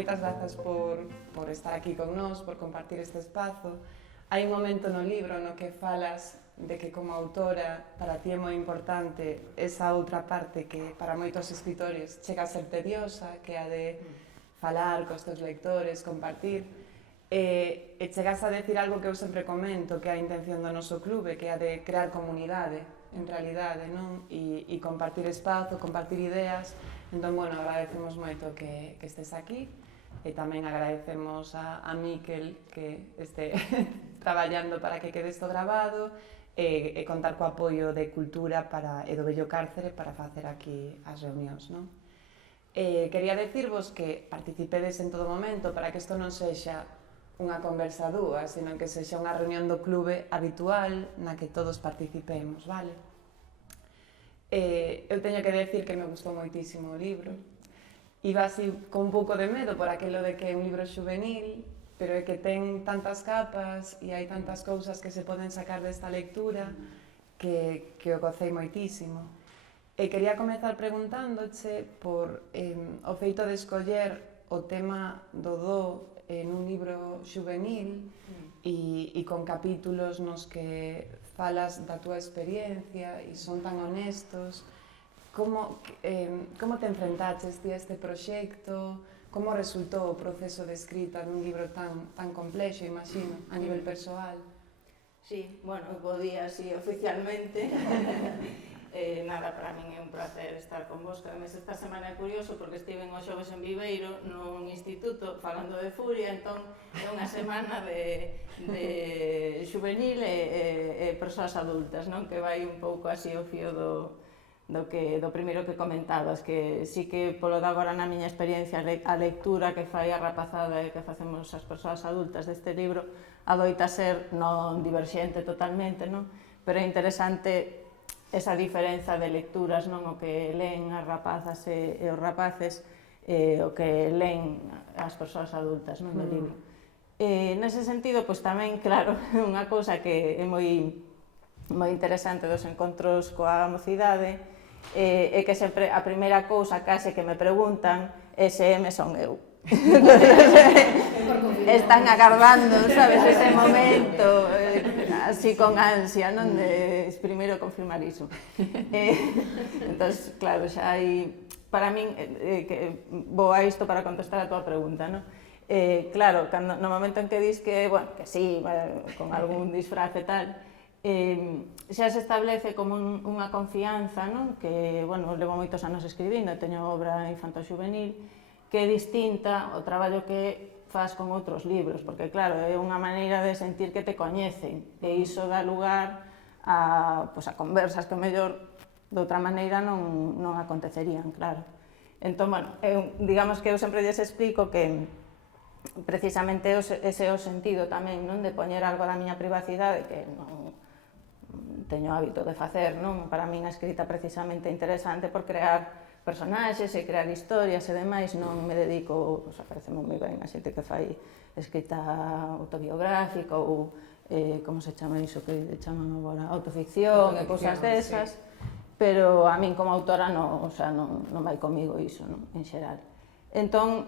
moitas grazas por estar aquí con nós, por compartir este espazo. Hai un momento no libro no que falas de que como autora para ti é moi importante esa outra parte que para moitos escritores chega a ser tediosa, que é a de falar cos teus lectores, compartir. E chegas a decir algo que eu sempre comento, que é a intención do noso clube, que é a de crear comunidade, en realidade, non? E compartir espazo, compartir ideas. Entón, bueno, agradecemos moito que estés aquí e tamén agradecemos a Miquel que este traballando para que quede isto grabado e contar co apoio de Cultura e do Bello Cárcere para facer aquí as reunións, non? Quería decirvos que participedes en todo momento para que isto non sexa unha conversa dúa, sino que sexa unha reunión do clube habitual na que todos participemos, vale? Eu teño que decir que me gustou moitísimo o libro. Iba así con un pouco de medo por aquilo de que é un libro xuvenil, pero é que ten tantas capas e hai tantas cousas que se poden sacar desta lectura que o gocei moitísimo. E quería comezar preguntándoche por o feito de escoller o tema do do en un libro xuvenil e con capítulos nos que falas da túa experiencia e son tan honestos. Como te enfrentaches ti a este proxecto? Como resultou o proceso de escrita dun libro tan complexo, imagino, a nivel persoal? Sí, bueno, bo día, así, oficialmente. Nada, para min é un placer estar con vos. Además, esta semana é curioso porque estive os xoves en Viveiro nun instituto falando de furia, entón é unha semana de xuvenil e persoas adultas, non? Que vai un pouco así o fío do primeiro que comentabas, que sí que polo de agora na miña experiencia a lectura que fai a rapazada e que facemos as persoas adultas deste libro adoita ser non diverxente totalmente, non? Pero é interesante esa diferenza de lecturas, non? O que leen as rapazas e os rapaces e o que leen as persoas adultas, non? Do libro. Nese sentido, pois tamén, claro, unha cousa que é moi interesante dos encontros coa mocidade é que sempre a primeira cousa case que me preguntan é se son eu. Están agardando, sabes, ese momento así con ansia, non? De primeiro confirmar iso. Entón, claro, xa hai, para min, vou a isto para contestar a tua pregunta, non? Claro, no momento en que dis que, bueno, que sí, con algún disfraz e tal, xa se establece como unha confianza, non? Que, bueno, levo moitos anos escribindo, teño obra infanto-xuvenil, que é distinta ao traballo que faz con outros libros, porque, claro, é unha maneira de sentir que te coñecen, e iso dá lugar a conversas que, mellor, de outra maneira non acontecerían, claro. Entón, bueno, digamos que eu sempre lles explico que precisamente ese é o sentido tamén, non? De poñer algo da miña privacidade, que non teño hábito de facer, non? Para min a escrita precisamente interesante por crear personaxes e crear historias e demais, non me dedico, pareceme moi ben a xente que fai escrita autobiográfica ou, como se chama iso que chaman agora, autoficción e cousas desas, pero a min como autora non vai comigo iso, en xeral. Entón,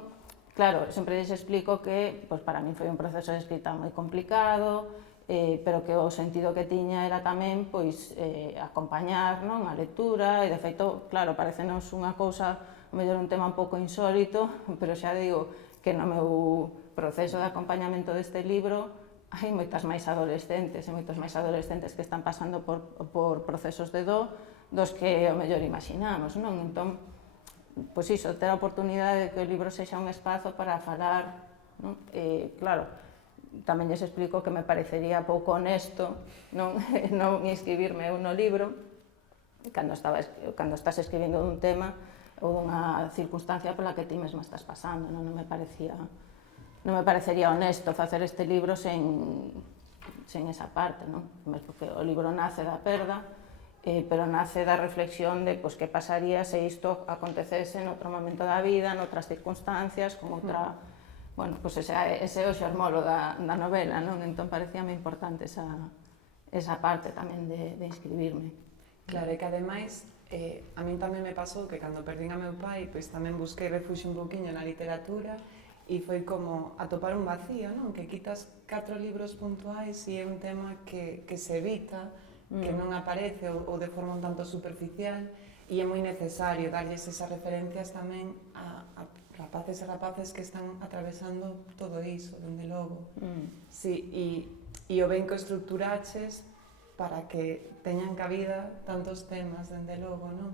claro, sempre lles explico que para min foi un proceso de escrita moi complicado, pero que o sentido que tiña era tamén acompañar a lectura e, de feito, claro, parecenos unha cousa, o mellor un tema un pouco insólito, pero xa digo que no meu proceso de acompañamento deste libro hai moitas máis adolescentes e moitos máis adolescentes que están pasando por procesos de do dos que o mellor imaginamos, non? Entón, pois iso, ter a oportunidade de que o libro sexa un espazo para falar, non? Claro, tamén lles explico que me parecería pouco honesto non inscribirme eu no libro cando estás escribindo dun tema ou dunha circunstancia pola que ti mesma estás pasando, non me parecería honesto facer este libro sen esa parte, non? Porque o libro nace da perda, pero nace da reflexión de que pasaría se isto acontecese noutro momento da vida, noutras circunstancias, con outra... Bueno, pois ese é o xermolo da novela, non? Entón parecíame importante esa parte tamén de inscribirme. Claro, e que ademais, a min tamén me pasou que cando perdín a meu pai, pois tamén busquei refuxio un poquinho na literatura e foi como atopar un vacío, non? Que quitas 4 libros puntuais e é un tema que se evita, que non aparece ou de forma un tanto superficial, e é moi necesario darlles esas referencias tamén a rapaces e rapaces que están atravesando todo iso, dende logo. Sí, e o ben que o estructuraches para que teñan cabida tantos temas, dende logo, non?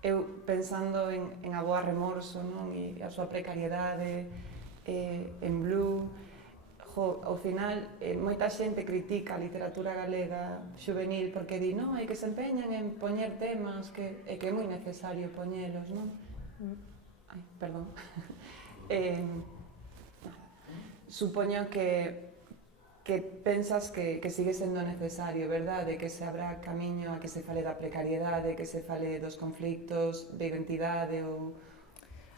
Eu pensando en A Boa Remorso, non? E a súa precariedade, en Blue, ao final moita xente critica a literatura galega xuvenil porque di, non, hai que se empeñan en poñer temas que é moi necesario poñelos, non? Ai, perdón. Supoño que pensas que sigue sendo necesario, verdade? Que se abra camiño a que se fale da precariedade, que se fale dos conflictos de identidade ou...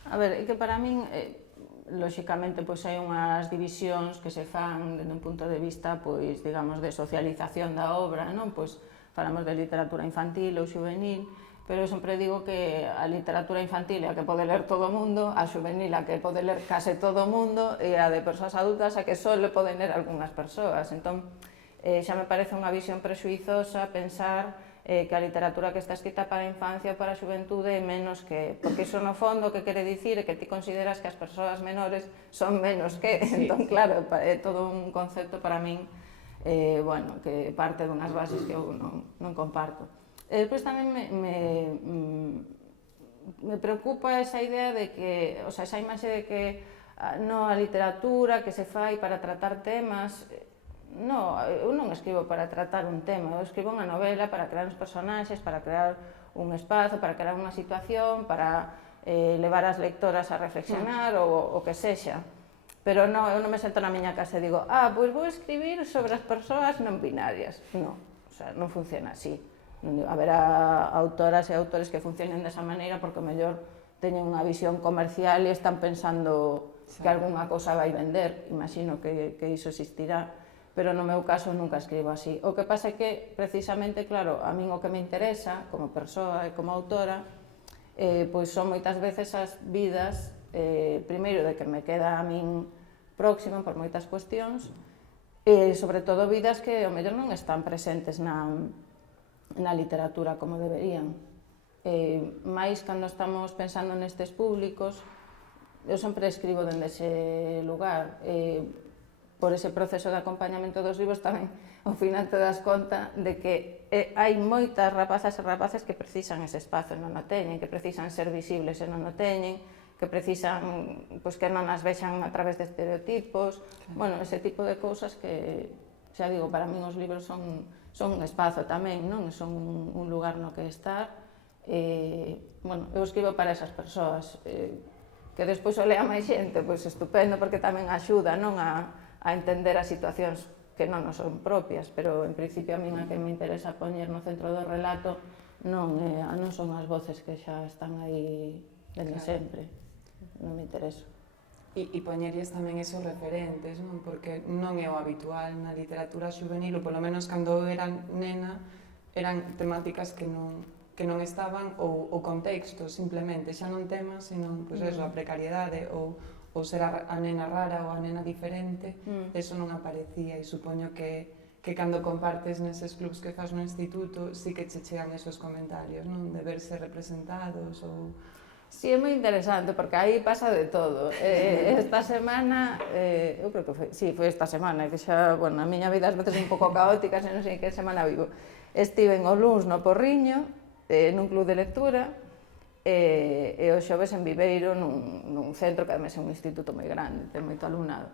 A ver, é que para min, lóxicamente, pois hai unhas divisións que se fan dende un punto de vista, pois, digamos, de socialización da obra, non? Pois falamos de literatura infantil ou juvenil, pero eu sempre digo que a literatura infantil é a que pode ler todo o mundo, a juvenil a que pode ler case todo o mundo e a de persoas adultas a que só le poden ler algunhas persoas. Entón, xa me parece unha visión prexuizosa pensar que a literatura que está escrita para a infancia ou para a xuventude é menos que... Porque iso no fondo que quere dicir é que ti consideras que as persoas menores son menos que... Sí, entón, claro, é todo un concepto para min, bueno, que parte dunhas bases que eu non comparto. Depois tamén me preocupa esa idea de que, o sea, esa imaxe de que no, a literatura que se fai para tratar temas... No, eu non escribo para tratar un tema, eu escribo unha novela para crear uns personaxes, para crear un espazo, para crear unha situación, para levar as lectoras a reflexionar ou o que sexa. Pero non, eu non me sento na miña casa e digo, pois vou escribir sobre as persoas non binarias. Non, o sea, non funciona así. Haberá autoras e autores que funcionen desa maneira porque o mellor teñen unha visión comercial e están pensando que algunha cousa vai vender. Imagino que iso existirá. Pero no meu caso nunca escribo así. O que pasa é que, precisamente, claro, a min o que me interesa, como persoa e como autora, pois son moitas veces as vidas, primeiro, de que me queda a min próxima por moitas cuestións, e, sobre todo, vidas que, ao mellor, non están presentes na literatura como deberían. Mais, cando estamos pensando nestes públicos, eu sempre escribo dende ese lugar, por ese proceso de acompañamento dos libros tamén, ao final te das conta de que hai moitas rapazas e rapaces que precisan ese espazo e non o teñen, que precisan ser visibles e non o teñen, que precisan que non as vexan a través de estereotipos, bueno, ese tipo de cousas que, xa digo, para min os libros son un espazo tamén, non? Son un lugar no que estar. Bueno, eu escribo para esas persoas, que despois o lea máis xente, pois estupendo, porque tamén axuda, non? A entender as situacións que non nos son propias, pero en principio a min a que me interesa poñer no centro do relato non son as voces que xa están aí desde sempre, non me interesa. E poñerlles tamén esos referentes, non? Porque non é o habitual na literatura xuvenil, ou polo menos cando eu era nena, eran temáticas que non estaban, ou contextos, simplemente, xa non temas, senón, pois eso, a precariedade, ou ser a nena rara ou a nena diferente, eso non aparecía, e supoño que cando compartes neses clubs que fas no instituto, sí que che chegan esos comentarios, non? De verse representados ou... Sí, é moi interesante, porque aí pasa de todo. Esta semana, eu creo que foi esta semana, que xa, bueno, a miña vida ás veces é un pouco caótica, non sei que semana vivo. Estive en o luns no Porriño, nun club de lectura, e os xoves en Viveiro, nun centro que ademais é un instituto moi grande, ten moito alumnado.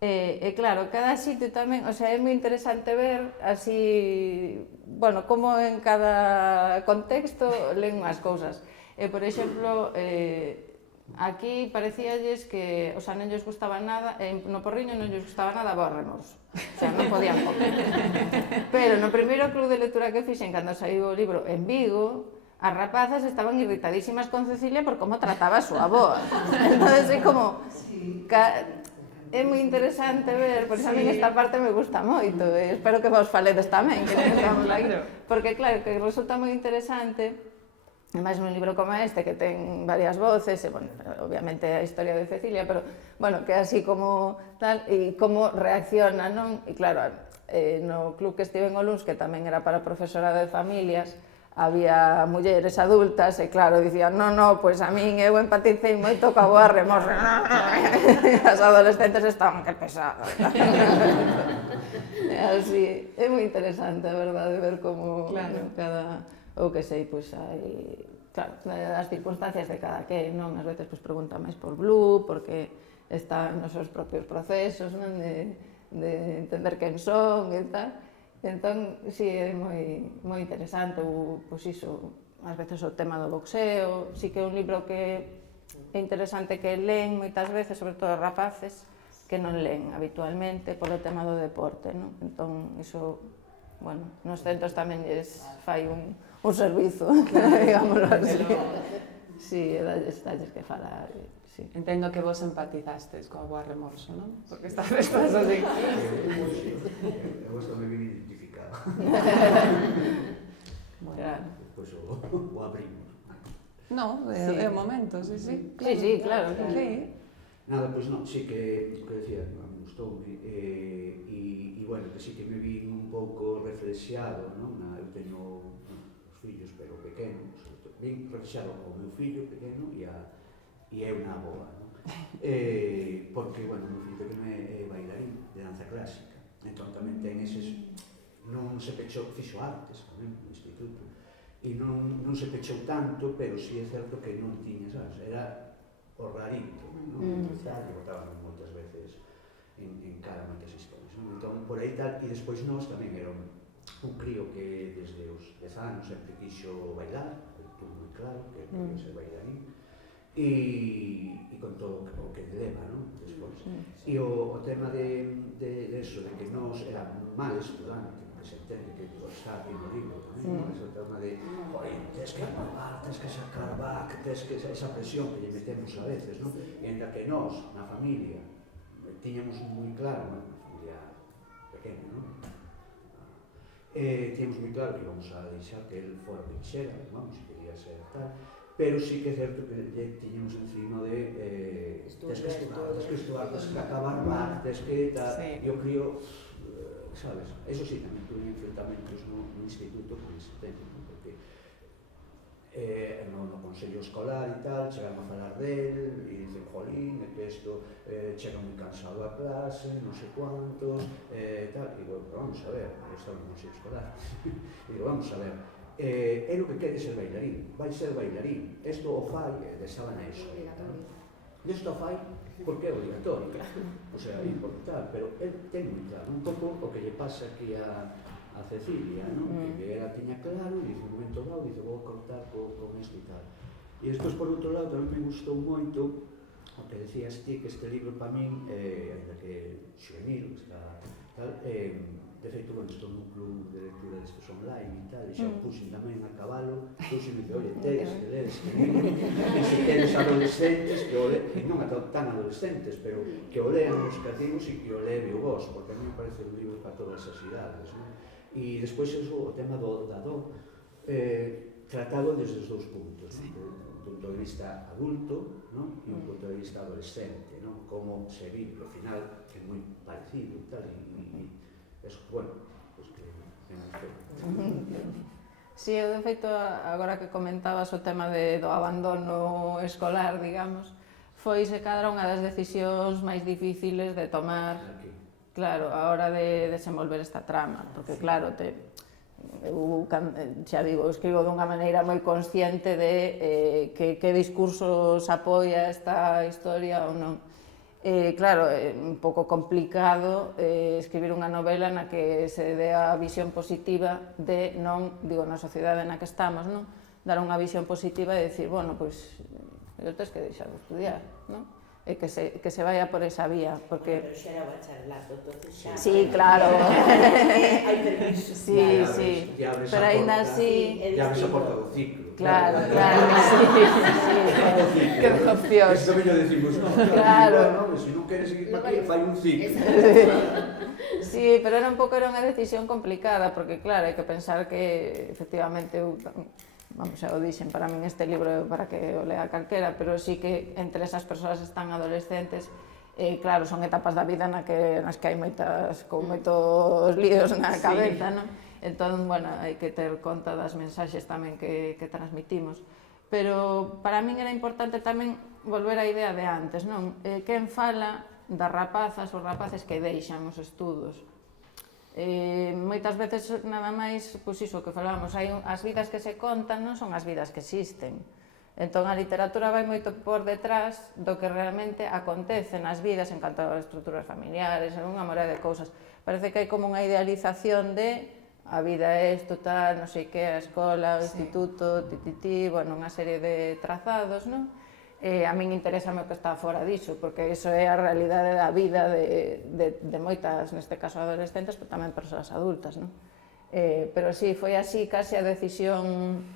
E claro, cada sitio tamén, o sea, é moi interesante ver así, bueno, como en cada contexto len unhas cousas. Por exemplo, aquí parecíalles que, o sea, non lles gustaba nada, no Porriño non lles gustaba nada Boa Remorso, o sea, non podían comer. Pero no primeiro club de lectura que fixen, cando saiu o libro en Vigo, as rapazas estaban irritadísimas con Cecilia por como trataba a súa avoa. Entón, é como... É moi interesante ver, por iso a mí esta parte me gusta moito, e espero que vos faledes tamén, que non estamos aquí. Porque, claro, que resulta moi interesante máis un libro como este, que ten varias voces, e, bueno, obviamente a historia de Cecilia, pero, bueno, que así como tal, e como reacciona, non? E claro, no club que estive en Oluns, que tamén era para profesorado de familias, había mulleres adultas e claro, dicían, no, pois a min eu empaticei moito coa boa remorsa. As adolescentes estaban, que pesado. Así, é moi interesante, a verdade, ver como cada... ou que sei, pois hai, claro, as circunstancias de cada que, non? As veces pois pregunta máis por Blue, porque está nos seus propios procesos, non? De entender quen son e tal. Entón, sí, é moi interesante, ou, pois iso, ás veces o tema do boxeo, sí que é un libro que é interesante que leen moitas veces, sobre todo rapaces, que non leen habitualmente polo tema do deporte, non? Entón, iso, bueno, nos centros tamén lles fai un servizo, digámoslo así. Sí, dalles que falar, sí. Entendo que vos empatizastes coa boa remorso, non? Porque estás así. Eu estou me bien identificado. Claro. Pois o abrimos. No, é o momento, sí. Sí, claro. Sí. Nada, pois non, sí que decía, me gustoume, e bueno, que sí que me vi un pouco reflexado, non? Eu teño os fillos, pero pequenos, ben reflexado ao meu fillo pequeno e eu na boa, non? Porque, bueno, o meu fillo pequeno é bailarín de danza clásica, entón tamén ten eses, non se pechou, fixo artes tamén no instituto, e non se pechou tanto, pero sí é certo que non tiña, sabes, era o rarito, non? E botábamos moitas veces en cara moitas historias, non? Entón, por aí tal, e despois nós tamén era un crío que desde os 10 anos sempre quixo bailar, tuvo moi claro que quería ser bailarín, e con todo o que leva, non? Despois. E o tema de eso, de que nós era mal estudante, que se entende que está aquí no libro tamén, ese tema de tens que aprobar, tens que sacar back, tens que esa presión que lle metemos a veces, non? E ainda que nós, na familia, tiñamos moi claro, na familia pequena, non? Tiñamos moi claro que íbamos a deixar que el fora que quixera, vamos, se quería ser tal, pero sí que é certo que tiñamos encima de tens que estudar, tens que acabar back, tens que tal, e o crío, sabes, eso sí, tamén tuve enfrentamentos no instituto con ese tema, porque no consello escolar e tal, chegaron a falar del, e dicen, jolín, que isto chega moi cansado a clase, non sei cuántos, tal, e digo, vamos a ver, eu estaba no consello escolar, e digo, vamos a ver, é o que quere ser bailarín, vai ser bailarín, isto o fai, estaba na ESO, isto o fai porque é obligatorio, o sea, é importante, pero él ten moi claro, un pouco o que lle pasa aquí a Cecilia, non? Que ela tiña claro e dice, un momento dado, dice, vou cortar con isto e tal. E despois, por outro lado, tamén me gustou moito o que decías ti, que este libro para min, ainda que xuvenil, está tal, de feito, bueno, estou nun club de lectura destes online e tal, e xa o puxen tamén a cabalo, puxen e dice, oye, tedes que ler este libro, e se tedes adolescentes, que o lean, non tan adolescentes, pero que o lean os cativos e que o leve o vos, porque a mí me parece un libro para todas as idades, non? E despois eso, o tema do dado, tratado desde os dous puntos, un punto de vista adulto, non? E un punto de vista adolescente, non? Como se vive, ao final é moi parecido e tal, e eso, bueno, pues que me gustou. Si, eu de feito, agora que comentabas o tema do abandono escolar, digamos, foi se cadra unha das decisións máis difíciles de tomar, claro, a hora de desenvolver esta trama, porque claro, eu, xa digo, escribo dunha maneira moi consciente de que discursos apoia esta historia ou non. Claro, é un pouco complicado escribir unha novela na que se dé a visión positiva de non, digo, na sociedade na que estamos, non? Dar unha visión positiva e dicir, bueno, pois, tens que deixar de estudiar, non? E que se vaya por esa vía, porque... Pero xa era bacharelato, entonces xa... Sí, claro. Hai permiso. Sí, sí, pero aínda así... Ya abres a porta do ciclo. Claro, sí. Que decepción. Isto que yo decimos, no, claro. Se non queres seguir para aquí, fai un ciclo. Sí, pero era unha decisión complicada, porque claro, hai que pensar que efectivamente eu vamos, xa o dixen, para min este libro é para que o lea calquera, pero sí que entre esas persoas están adolescentes, claro, son etapas da vida nas que hai con moitos líos na cabeza, non? Entón, bueno, hai que ter conta das mensaxes tamén que transmitimos. Pero para min era importante tamén volver á idea de antes, non? Quen fala das rapazas ou rapaces que deixan os estudos. Moitas veces nada máis, pois iso que falábamos, as vidas que se contan non son as vidas que existen. Entón a literatura vai moito por detrás do que realmente acontece nas vidas en canto a estruturas familiares, en unha morea de cousas. Parece que hai como unha idealización de a vida é isto, tal, non sei que, a escola, o instituto, bueno, unha serie de trazados, non? A min interésame o que está fora diso, porque iso é a realidade da vida de moitas, neste caso adolescentes, pero tamén persoas adultas, non? Pero sí, foi así case a decisión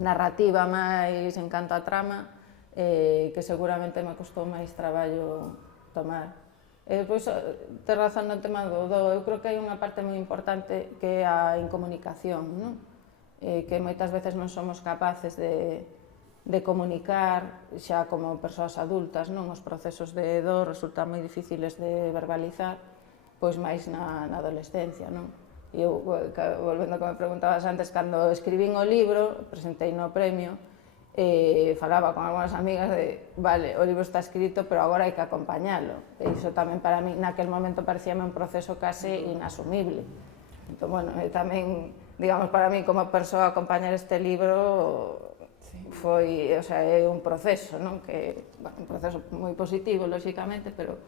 narrativa máis en canto a trama, que seguramente me costou máis traballo tomar. Pois, tes razón no tema do eu creo que hai unha parte moi importante que é a incomunicación, non? Que moitas veces non somos capaces de comunicar xa como persoas adultas, non? Os procesos de dor resultan moi difíciles de verbalizar, pois máis na adolescencia, non? E eu, volvendo ao que me preguntabas antes, cando escribín o libro, presentei no premio, falaba con algunhas amigas de, vale, o libro está escrito, pero agora hai que acompañalo. E iso tamén para mí, naquel momento, parecíame un proceso case inasumible. Entón, bueno, tamén, digamos, para mí como persoa acompañar este libro foi, o sea, é un proceso, non? Que, bueno, un proceso moi positivo, lóxicamente, pero,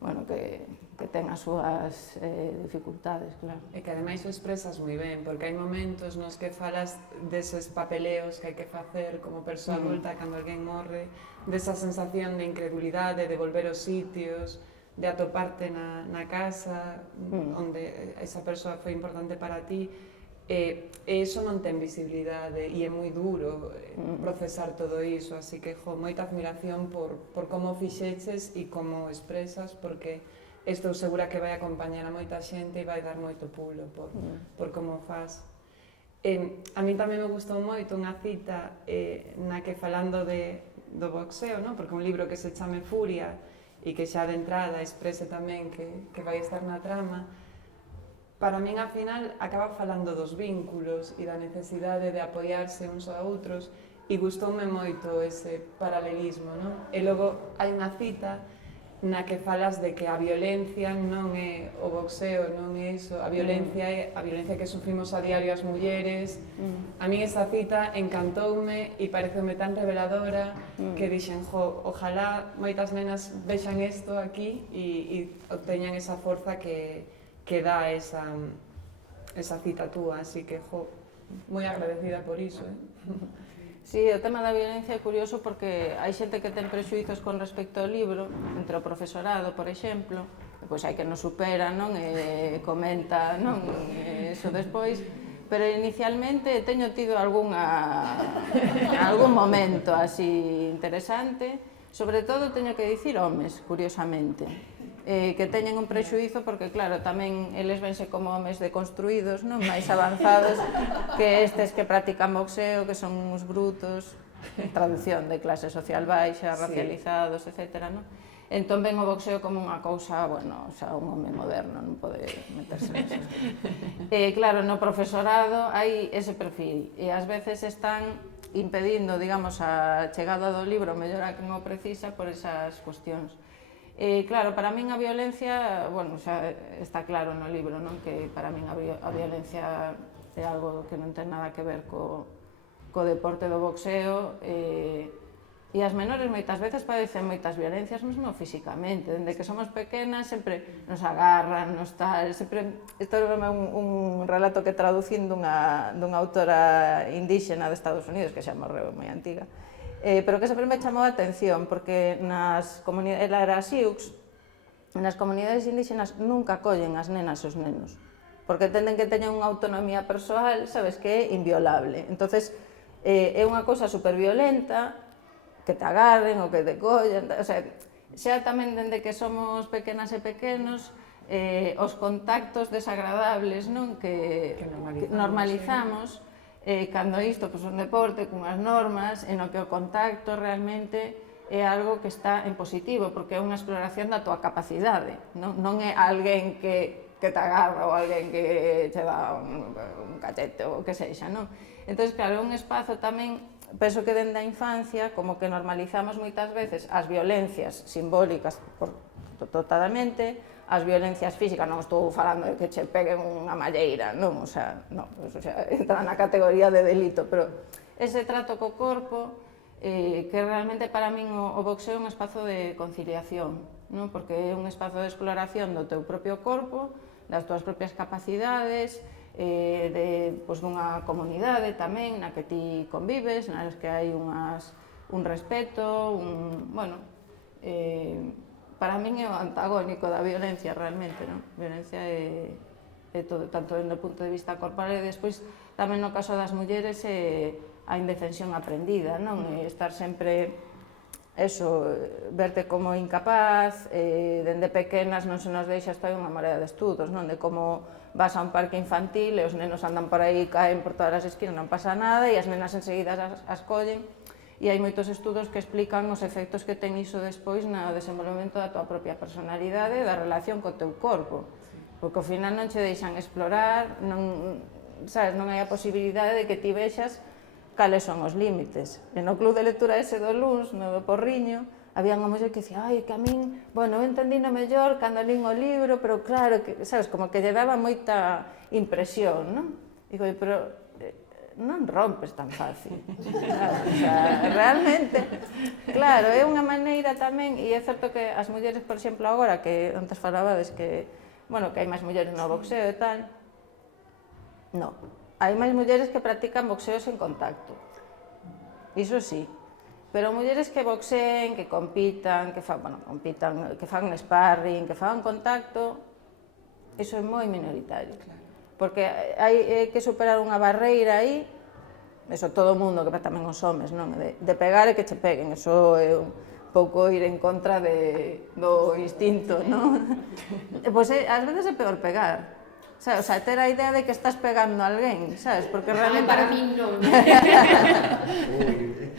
bueno, que ten as súas dificultades, claro. E que ademais o expresas moi ben, porque hai momentos nos que falas deses papeleos que hai que facer como persoa adulta cando alguén morre, desa sensación de incredulidade, de volver aos sitios, de atoparte na casa onde esa persoa foi importante para ti, e iso non ten visibilidade e é moi duro procesar todo iso, así que moita admiración por como fixeches e como expresas, porque estou segura que vai acompañar a moita xente e vai dar moito pulo por como faz. A mí tamén me gustou moito unha cita na que falando do boxeo, porque un libro que se chame Furia e que xa de entrada exprese tamén que vai estar na trama, para min, ao final, acaba falando dos vínculos e da necesidade de apoiarse uns a outros e gustoume moito ese paralelismo, non? E logo hai unha cita na que falas de que a violencia non é o boxeo, non é iso, a violencia é a violencia que sufrimos a diario as mulleres. A min esa cita encantoume e pareceume tan reveladora que dixen, ojalá moitas nenas vexan isto aquí e obteñan esa forza que dá esa cita túa, así que, moi agradecida por iso. Sí, o tema da violencia é curioso porque hai xente que ten prexuizos con respecto ao libro, entre o profesorado, por exemplo, pois hai que non supera, non? E comenta, non? Eso despois, pero inicialmente teño tido algún momento así interesante, sobre todo teño que dicir homes, curiosamente, que teñen un prexuízo porque, claro, tamén eles vense como homes deconstruídos, non? Máis avanzados que estes que practican boxeo, que son uns brutos, traducción de clase social baixa, racializados, etc. Entón ven o boxeo como unha cousa, bueno, xa un home moderno, non pode meterse neso. Claro, no profesorado hai ese perfil e ás veces están impedindo, digamos, a chegada do libro mellor a quen o precisa por esas cuestións. Claro, para min a violencia, bueno, xa está claro no libro, non? Que para min a violencia é algo que non ten nada que ver co deporte do boxeo, e as menores moitas veces padecen moitas violencias mesmo físicamente, dende que somos pequenas sempre nos agarran, nos tal, sempre, isto é un relato que traducín dunha autora indíxena de Estados Unidos, que xa morreu moi antiga, pero que sempre me chamou a atención, porque nas comunidades, ela era Sioux, nas comunidades indígenas nunca collen as nenas e os nenos, porque entenden que teñen unha autonomía persoal, sabes, que é inviolable. Entonces, é unha cousa superviolenta, que te agarren ou que te collen, o sea, xa tamén dende que somos pequenas e pequenos, os contactos desagradables, non? Que normalizamos, cando isto, pois, un deporte cunhas normas, en o que o contacto realmente é algo que está en positivo, porque é unha exploración da tua capacidade, non é alguén que te agarra ou alguén que te dá un cachete ou o que sexa, non? Entón, claro, é un espazo tamén, penso que dende a infancia, como que normalizamos moitas veces as violencias simbólicas totalmente, as violencias físicas, non estou falando de que che peguen unha malleira, non, o sea, non, entra na categoría de delito, pero ese trato co corpo, que realmente para min o boxeo é un espazo de conciliación, non? Porque é un espazo de exploración do teu propio corpo, das túas propias capacidades, dunha comunidade tamén na que ti convives, nas que hai un respeto, para min é o antagónico da violencia realmente, non? Violencia é todo, tanto dentro do punto de vista corporal e despois tamén no caso das mulleres é a indefensión aprendida, non? Estar sempre, verte como incapaz, dende pequenas non se nos deixa, isto hai unha marea de estudos, non? De como vas a un parque infantil e os nenos andan por aí, caen por todas as esquinas, non pasa nada, e as nenas enseguida as collen, e hai moitos estudos que explican os efectos que ten iso despois no desenvolvemento da tua propia personalidade e da relación co teu corpo, porque ao final non che deixan explorar, non hai a posibilidade de que ti vexas cales son os límites. E no club de lectura ese do Luns, no do Porriño, había unha muller que dicía, ai, que a min, bueno, eu entendino mellor cando lín o libro, pero claro, que, sabes, como que lle daba moita impresión, non? Digo, pero non rompes tan fácil. Claro, o sea, realmente, claro, é unha maneira tamén, e é certo que as mulleres, por exemplo, agora, que antes falabades que, bueno, que hai máis mulleres no boxeo e tal, non. Hai máis mulleres que practican boxeo sen contacto, iso sí, pero mulleres que boxeen, que compitan, que fan sparring, que fan contacto, iso é moi minoritario, porque hai que superar unha barreira aí, eso todo o mundo, que tamén os homes, non? De pegar e que che peguen, eso é un pouco ir en contra do instinto, non? Pois ás veces é peor pegar. O sea, ter a idea de que estás pegando a alguén, sabes? Porque realmente... Para min non.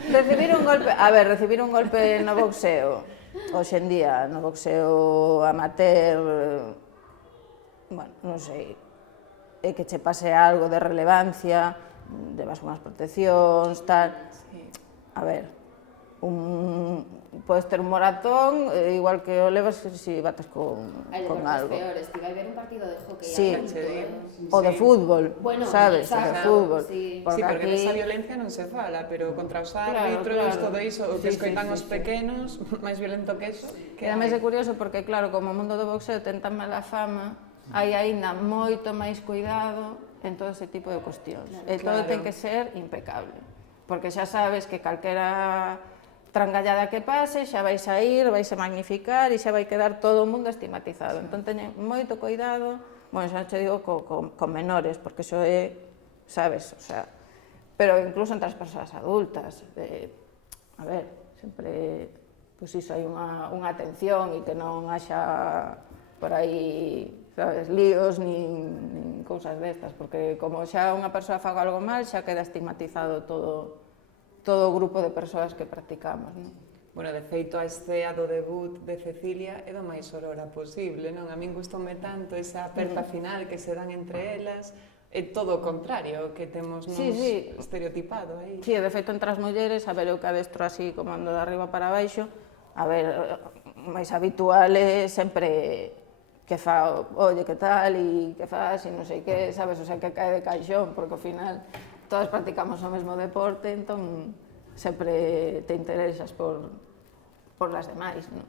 Recibir un golpe no boxeo, hoxe en día, no boxeo amateur, bueno, non sei, é que che pase algo de relevancia, levas unhas proteccións, tal... A ver, podes ter un moratón, igual que o levas se bates con algo. Peores, que vai ver un partido de hockey. Sí, o de fútbol, sabes, o de fútbol. Sí, porque desa violencia non se fala, pero contra os árbitros, todo iso, o que escoitan os pequenos, máis violento que eso. E ademais é curioso porque, claro, como o mundo do boxeo ten tan mala fama, hai aínda moito máis cuidado en todo ese tipo de cuestións. E todo ten que ser impecable, porque xa sabes que calquera trangallada que pase, xa vais a ir, vais a magnificar e xa vai quedar todo o mundo estigmatizado. Entón, teñen moito cuidado, bueno, xa te digo, con menores, porque iso é, sabes, o sea, pero incluso entre as persoas adultas, a ver, sempre, pois iso, hai unha atención e que non haxa por aí, sabes, líos nin cousas destas, porque como xa unha persoa faga algo mal, xa queda estigmatizado todo o grupo de persoas que practicamos, non? Bueno, de feito, a escea do debut de Cecilia é do máis orora posible, non? A min gustoume tanto esa aperta final que se dan entre elas, é todo o contrario que temos nos estereotipado aí. Sí, de feito, entre as mulleres, a ver, eu que adestro así, como ando de arriba para baixo, a ver, máis habitual é sempre que fa, oye, que tal, e que faz, e non sei que, sabes, o sea, que cae de caixón, porque ao final todas practicamos o mesmo deporte, entón sempre te interesas por las demais, non?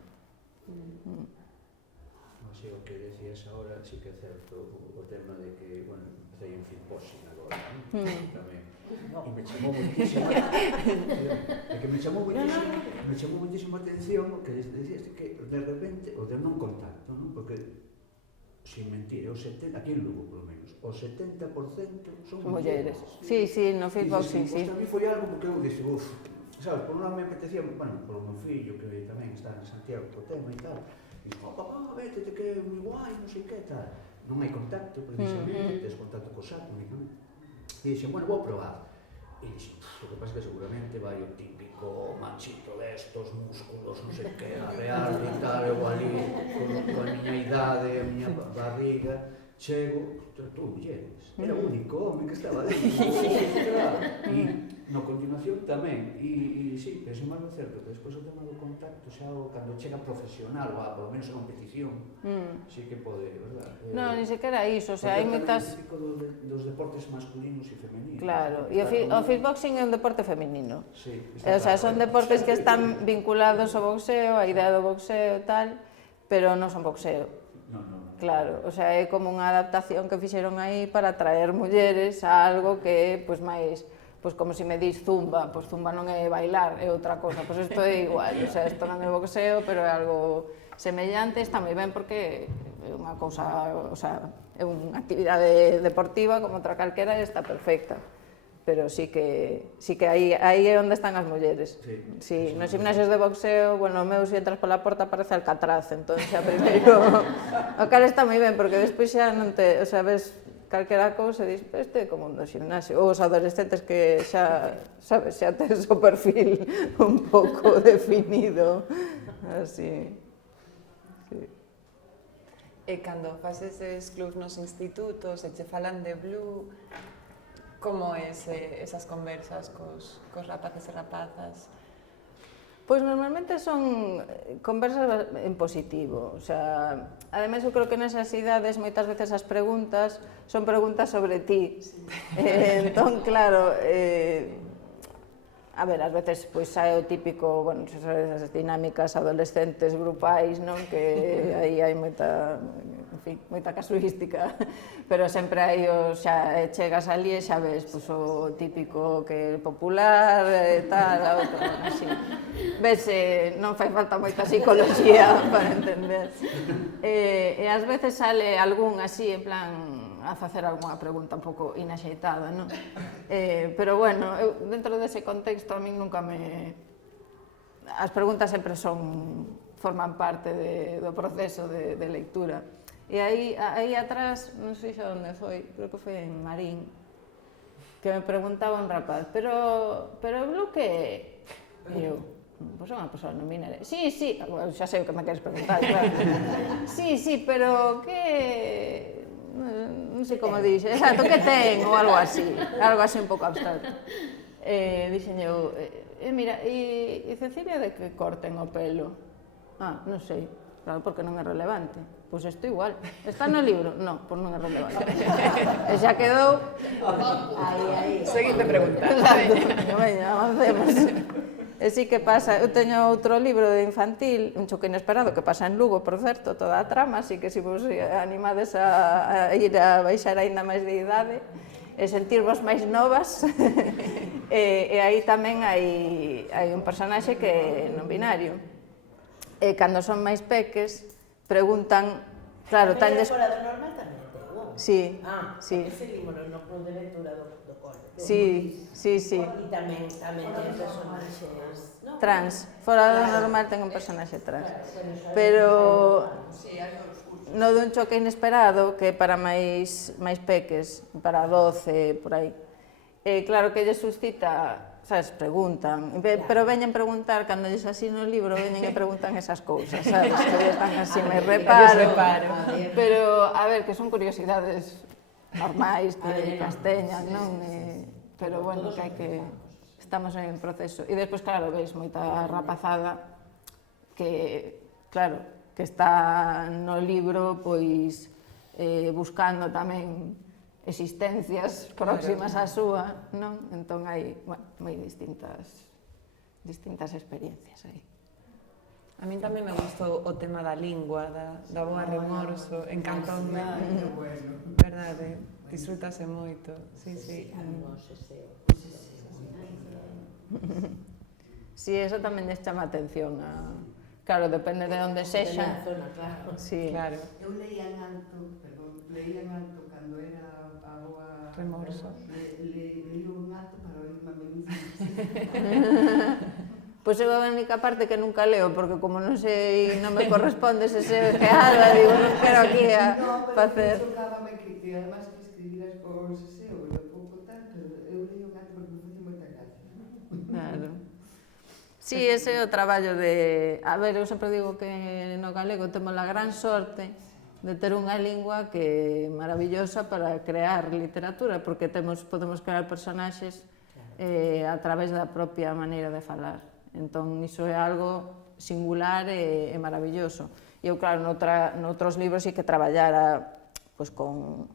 Así, o que decías agora, sí que é certo o tema de que, bueno, empecé un fitboxing agora, non? Tamén. E me chamou muitísimo, me chamou muitísimo atención que decías que de repente, o de non contacto, non? Porque, sin mentir, aquí en Lugo, polo menos, o 70% son mulleres. Sí, no fitboxing, sí. Pois tamén foi algo que eu dixo, sabes, por un lado me apetecía, bueno, polo meu fillo, que tamén está en Santiago co tema e tal, e dixo, papá, vete, que é moi guai, non sei que, tal. Non hai contacto, precisamente, tes contacto co saco, únicamente. E dixen, bueno, vou probar. E dixen, o que pasa que seguramente vai o típico machito destos, músculos, non sei que, arrear e tal, eu ali, con a miña idade, a miña barriga, chego, tú, mulleres, era o único home que estaba ali. E na continuación tamén, e sí, penso máis no certo, que despois o tema do contacto xa cando chega profesional, ou polo menos a competición, sí que pode, verdad? Non, ni sequera iso, o sea, hai moitas... É típico dos deportes masculinos e femeninos. Claro, e o fitboxing é un deporte feminino. Sí, O sea, son deportes que están vinculados ao boxeo, a idea do boxeo e tal, pero non son boxeo. No. Claro, o sea, é como unha adaptación que fixeron aí para atraer mulleres a algo que é pois máis, pois como se me dis zumba, pois zumba non é bailar, é outra cosa, pois isto é igual, o sea, isto non é boxeo, pero é algo semellante, está moi ben porque é unha cousa, o sea, é unha actividade deportiva como outra calquera e está perfecta. Pero sí que aí é onde están as mulleres. Sí, nos gimnasios de boxeo, bueno, o meu, se entras pola porta parece Alcatraz, entón xa primeiro... O cal está moi ben, porque despois xa non te... O sea, ves calquera cousa e dis, este é como un do gimnasio. Ou os adolescentes que xa, sabes, xa tes o perfil un pouco definido. Así. Sí. E cando fas eses clubs nos institutos e che falan de Blue, como é esas conversas cos rapaces e rapazas? Pois normalmente son conversas en positivo, o sea, ademais eu creo que nesas idades moitas veces as preguntas son preguntas sobre ti. Entón, claro, a ver, ás veces pois é o típico, bueno, esas dinámicas adolescentes grupais, non? Que aí hai moita, en fin, moita casuística, pero sempre hai xa chegas ali e xa ves pois o típico que é popular e tal, a outro, así. Ves, non fai falta moita psicología para entender. E ás veces sale algún así, en plan, a facer algunha pregunta un pouco inaxeitada, non? Pero bueno, eu, dentro dese contexto a min nunca me... As preguntas sempre forman parte do proceso de leitura. E aí atrás, non sei xa onde foi, creo que foi en Marín, que me preguntaba un rapaz, pero Blue que é? E eu, pois é unha persoa non binaria. Sí, xa sei o que me queres preguntar, claro. Sí, pero que... non sei como dixe, exacto, que ten, ou algo así un pouco abstracto. Dixen eu, mira, e Cecilia de que corten o pelo? Non sei, claro, porque non é relevante. Pois isto igual, está no libro? Non, pois non é relevante. E xa quedou... Aí. Seguinte pregunta. Exacto, veña, avancemos. E sí que pasa, eu teño outro libro de infantil, Un choque inesperado, que pasa en Lugo, por certo, toda a trama, así que se vos animades a ir a baixar aínda máis de idade e sentirvos máis novas, e aí tamén hai un personaxe que é non binario. E cando son máis peques, preguntan, claro, tanlles... Pero fora do normal tamén te digo. Sí, sí. Seguimos no club de lectura do cole. Sí. E tamén ten personaxes, non? Trans, fora do normal ten un personaxe trans. Pero no dun choque inesperado, que é para máis peques, para 12, por aí, claro que lle suscita, sabes, preguntan, pero veñen preguntar, cando lles así no libro, veñen e preguntan esas cousas, sabes, que lles dan así máis reparo. Pero, a ver, que son curiosidades normais, típicas teñan, non? Pero, bueno, que hai que... Estamos en proceso. E despois, claro, veis moita rapazada que, claro, que está no libro, pois, buscando tamén existencias próximas á súa, non? Entón hai, bueno, moi distintas experiencias aí. A min tamén me gustou o tema da lingua, da boa remorso, encantoume. Verdade, disfrútase moito. Sí. Si, eso tamén lles chama atención a... Claro, depende de onde sexa. Sí. Claro. Eu leía en alto cando era a boa remorso. Leí un alto para oírme a min. Pois é a única parte que nunca leo, porque como non sei, non me corresponde se sei geada, digo, non quero aquí a facer. No, pero tocábame que además que escribiras con seseo, e pouco tanto, Sí, ese é o traballo de... A ver, eu sempre digo que no galego temos a gran sorte de ter unha lingua que é maravillosa para crear literatura, porque podemos crear personaxes a través da propia maneira de falar. Entón, iso é algo singular e maravilloso. E eu, claro, noutros libros sí que traballara con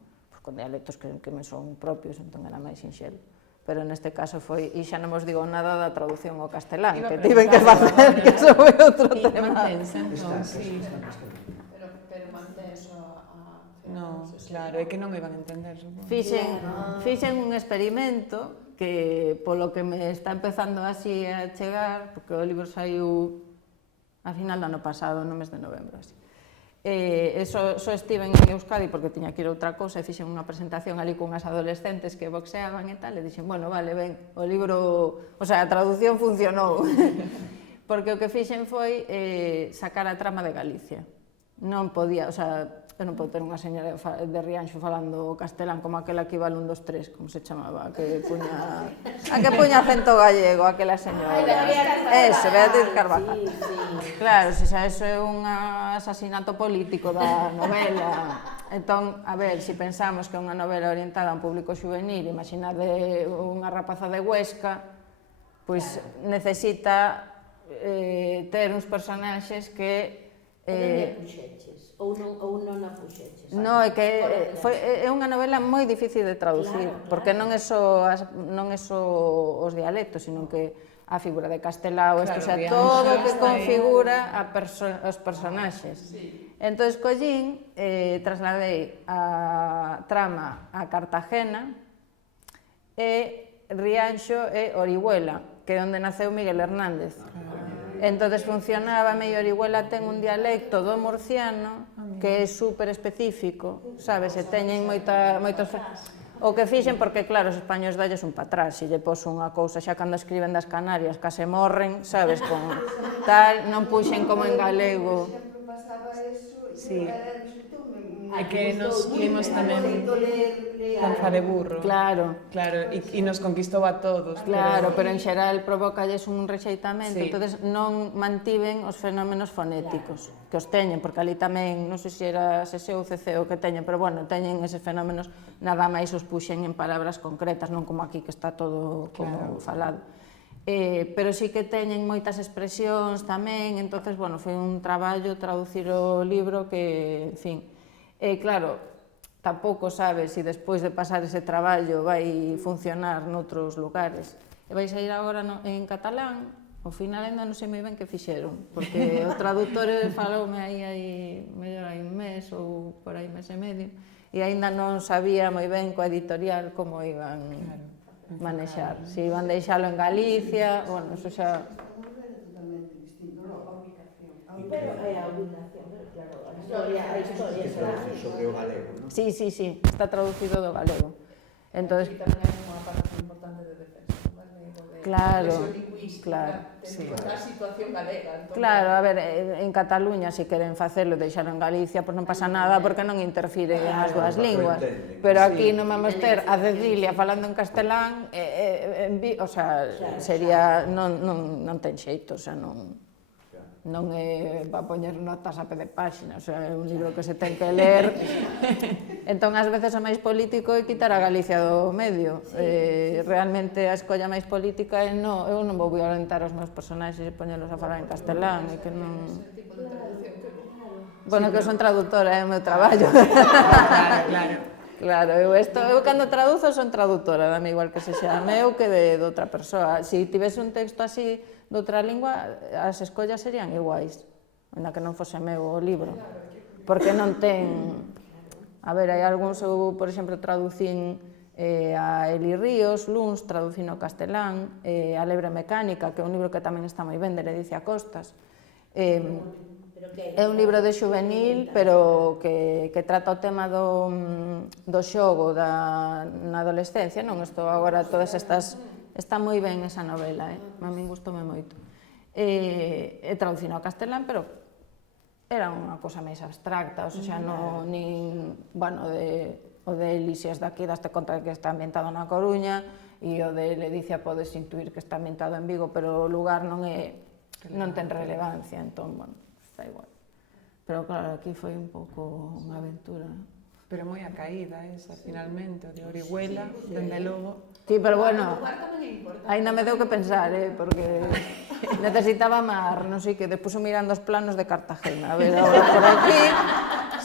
dialectos que me son propios, entón era máis sinxelo. Pero neste caso foi, e xa non vos digo nada da traducción ao castelán, que tiven que facer, que iso foi outro tema. Mantense, entón, sí. Pero mantense No, claro, é que non me iban a entender, supongo. Fixen un experimento que polo que me está empezando así a chegar, porque o libro saiu a final do ano pasado, no mes de novembro, así. Só estiven en Euskadi porque tiña que ir a outra cousa e fixen unha presentación ali con unhas adolescentes que boxeaban e tal, e dixen, bueno, vale, ben, o libro, o sea, a traducción funcionou, porque o que fixen foi sacar a trama de Galicia. Non podía, o sea, eu non podo ter unha señora de Rianxo falando castelán como aquela que iba al 1, 2, 3, como se chamaba, a que puña acento gallego, aquela señora. Eso, Beatriz Carvajal. Claro, se xa eso é un asasinato político da novela. Entón, a ver, se pensamos que é unha novela orientada a un público juvenil, imaginade unha rapaza de Huesca, pois necesita ter uns personaxes que... Ou non a puxeches? No, é que é unha novela moi difícil de traducir, porque non é só os dialectos, sino que a figura de Castelao, isto, o sea, todo o que configura os personaxes. Entón, collín, trasladei a trama a Cartagena e Rianxo e Orihuela, que é onde naceu Miguel Hernández. Entón, funcionaba medio. Orihuela ten un dialecto do murciano que é super específico, sabes, e teñen moitos... O que fixen, porque claro, os españoles dalles un patrás, se lle pos unha cousa xa cando escriben das Canarias, case morren, sabes, con tal, non puxen como en galego. Sí. É que nos vimos tamén Panza de Burro. Claro. Claro, e nos conquistou a todos. Claro, pero en xeral provocalles un rexeitamento, entonces non mantiven os fenómenos fonéticos, que os teñen, porque ali tamén, non sei se era CC ou CC o que teñen, pero bueno, teñen eses fenómenos, nada máis os puxen en palabras concretas, non como aquí que está todo como falado. Pero sí que teñen moitas expresións tamén, entonces, bueno, foi un traballo traducir o libro que, en fin, claro, tampouco sabes se despois de pasar ese traballo vai funcionar noutros lugares. E vais a ir agora en catalán, ao final ainda non sei moi ben que fixeron, porque o traductor faloume aí mellor hai un mes ou por aí mes e medio, e ainda non sabía moi ben coa editorial como iban manexar, se iban deixalo en Galicia, bueno, eso xa... Pero é a ubicación, claro, a historia será... sobre o galego, non? Sí, está traducido do galego. Entón, tamén hai unha parte importante de defensa do galego, de claro, da situación galega. Claro, a ver, en Cataluña, se queren facelo, deixaron en Galicia, pois non pasa nada, porque non interfire as dúas linguas. Pero aquí non vamos ter a Cecilia falando en castelán, o sea, sería, non ten xeito, o sea, non é para poñer notas a pé de páxina, o sea, é un libro que se ten que ler. Entón, ás veces o máis político é quitar a Galicia do medio. Realmente a escolla máis política é eu non vou violentar os meus personaxes e poñelos a falar en castelán, e que non... Bueno, que eu son traductora, é o meu traballo. Claro, eu cando traduzo son traductora, dame igual que sexa meu que de outra persoa. Se tivese un texto así de outra lingua, as escollas serían iguais, ainda que non fose meu o libro, porque non ten... A ver, hai algúns, eu, por exemplo, traducín a Eli Ríos, Luns, traducín ao castelán, a Lebre Mecánica, que é un libro que tamén está moi ben, de Ledicia Costas. É un libro de xuvenil, pero que trata o tema do xogo na adolescencia, non? Isto agora, todas estas... Está moi ben esa novela, a min gustoume moito. E traducino ao castelán, pero era unha cosa máis abstracta, o sea, non, nin, bueno, O de Elisias daqui daste conta de que está ambientado na Coruña, e o de Ledicia podes intuir que está ambientado en Vigo, pero o lugar non ten relevancia, entón, bueno, está igual. Pero claro, aquí foi un pouco unha aventura. Pero moi a caída esa, finalmente, o de Orihuela, dende logo. Sí, pero bueno, O lugar tamén é importante. ainda me deu que pensar, porque necesitaba mar, non sei que, despois mirando os planos de Cartagena, a ver, agora por aquí.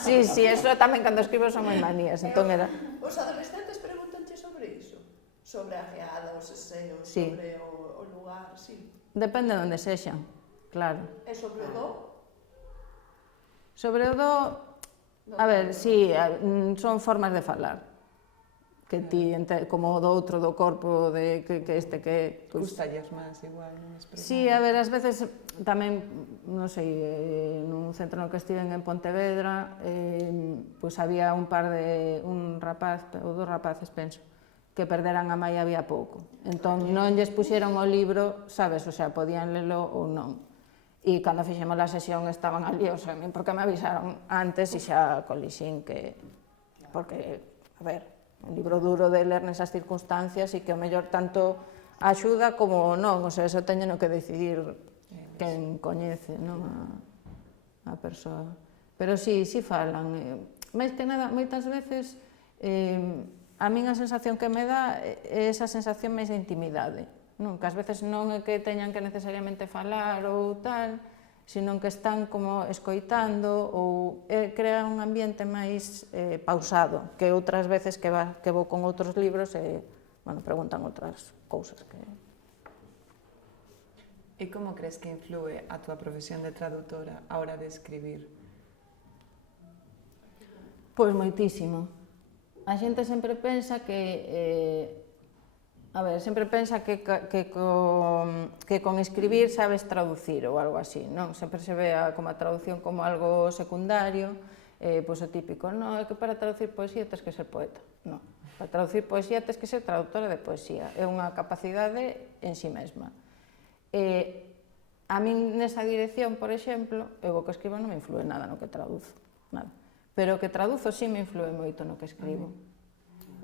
Sí, eso tamén cando escribo son moi manías, entón era... Os adolescentes pregúntanche sobre iso, sobre a geada, os eseos, Sí. sobre o lugar, sí. Depende de onde sexan, claro. E sobre o do? Sobre o do, a ver, sí, son formas de falar. Que ti, como o do outro do corpo, de que este que... Gustalles máis igual, non expresar. Sí, a ver, ás veces tamén, non sei, nun centro no que estiven en Pontevedra, pois había un rapaz, ou dos rapaces, penso, que perderan a mai había pouco. Entón, non lles puxeron o libro, sabes, o sea, podían lelo ou non. E cando fixemos a sesión estaban ali, o sea, porque me avisaron antes e xa colixín que... Porque, a ver, un libro duro de ler nesas circunstancias e que o mellor tanto axuda como non, o sea, eso teñen que decidir quen coñece, non, a persoa. Pero sí falan. Máis que nada, moitas veces, a min a sensación que me dá é esa sensación máis de intimidade, non? Que ás veces non é que teñan que necesariamente falar ou tal, sino que están como escoitando ou crean un ambiente máis pausado, que outras veces que vou con outros libros e, bueno, preguntan outras cousas que... E como crees que influe a túa profesión de traductora a hora de escribir? Pois moitísimo. A xente sempre pensa que... A ver, sempre pensa que con escribir sabes traducir ou algo así, non? Sempre se ve como a traducción como algo secundario, pois o típico, non, é que para traducir poesía tens que ser poeta. Non, para traducir poesía tens que ser traductora de poesía, é unha capacidade en si mesma. A min nesa dirección, por exemplo, eu o que escribo non me influe nada no que traduzo, nada. Pero o que traduzo sí me influe moito no que escribo.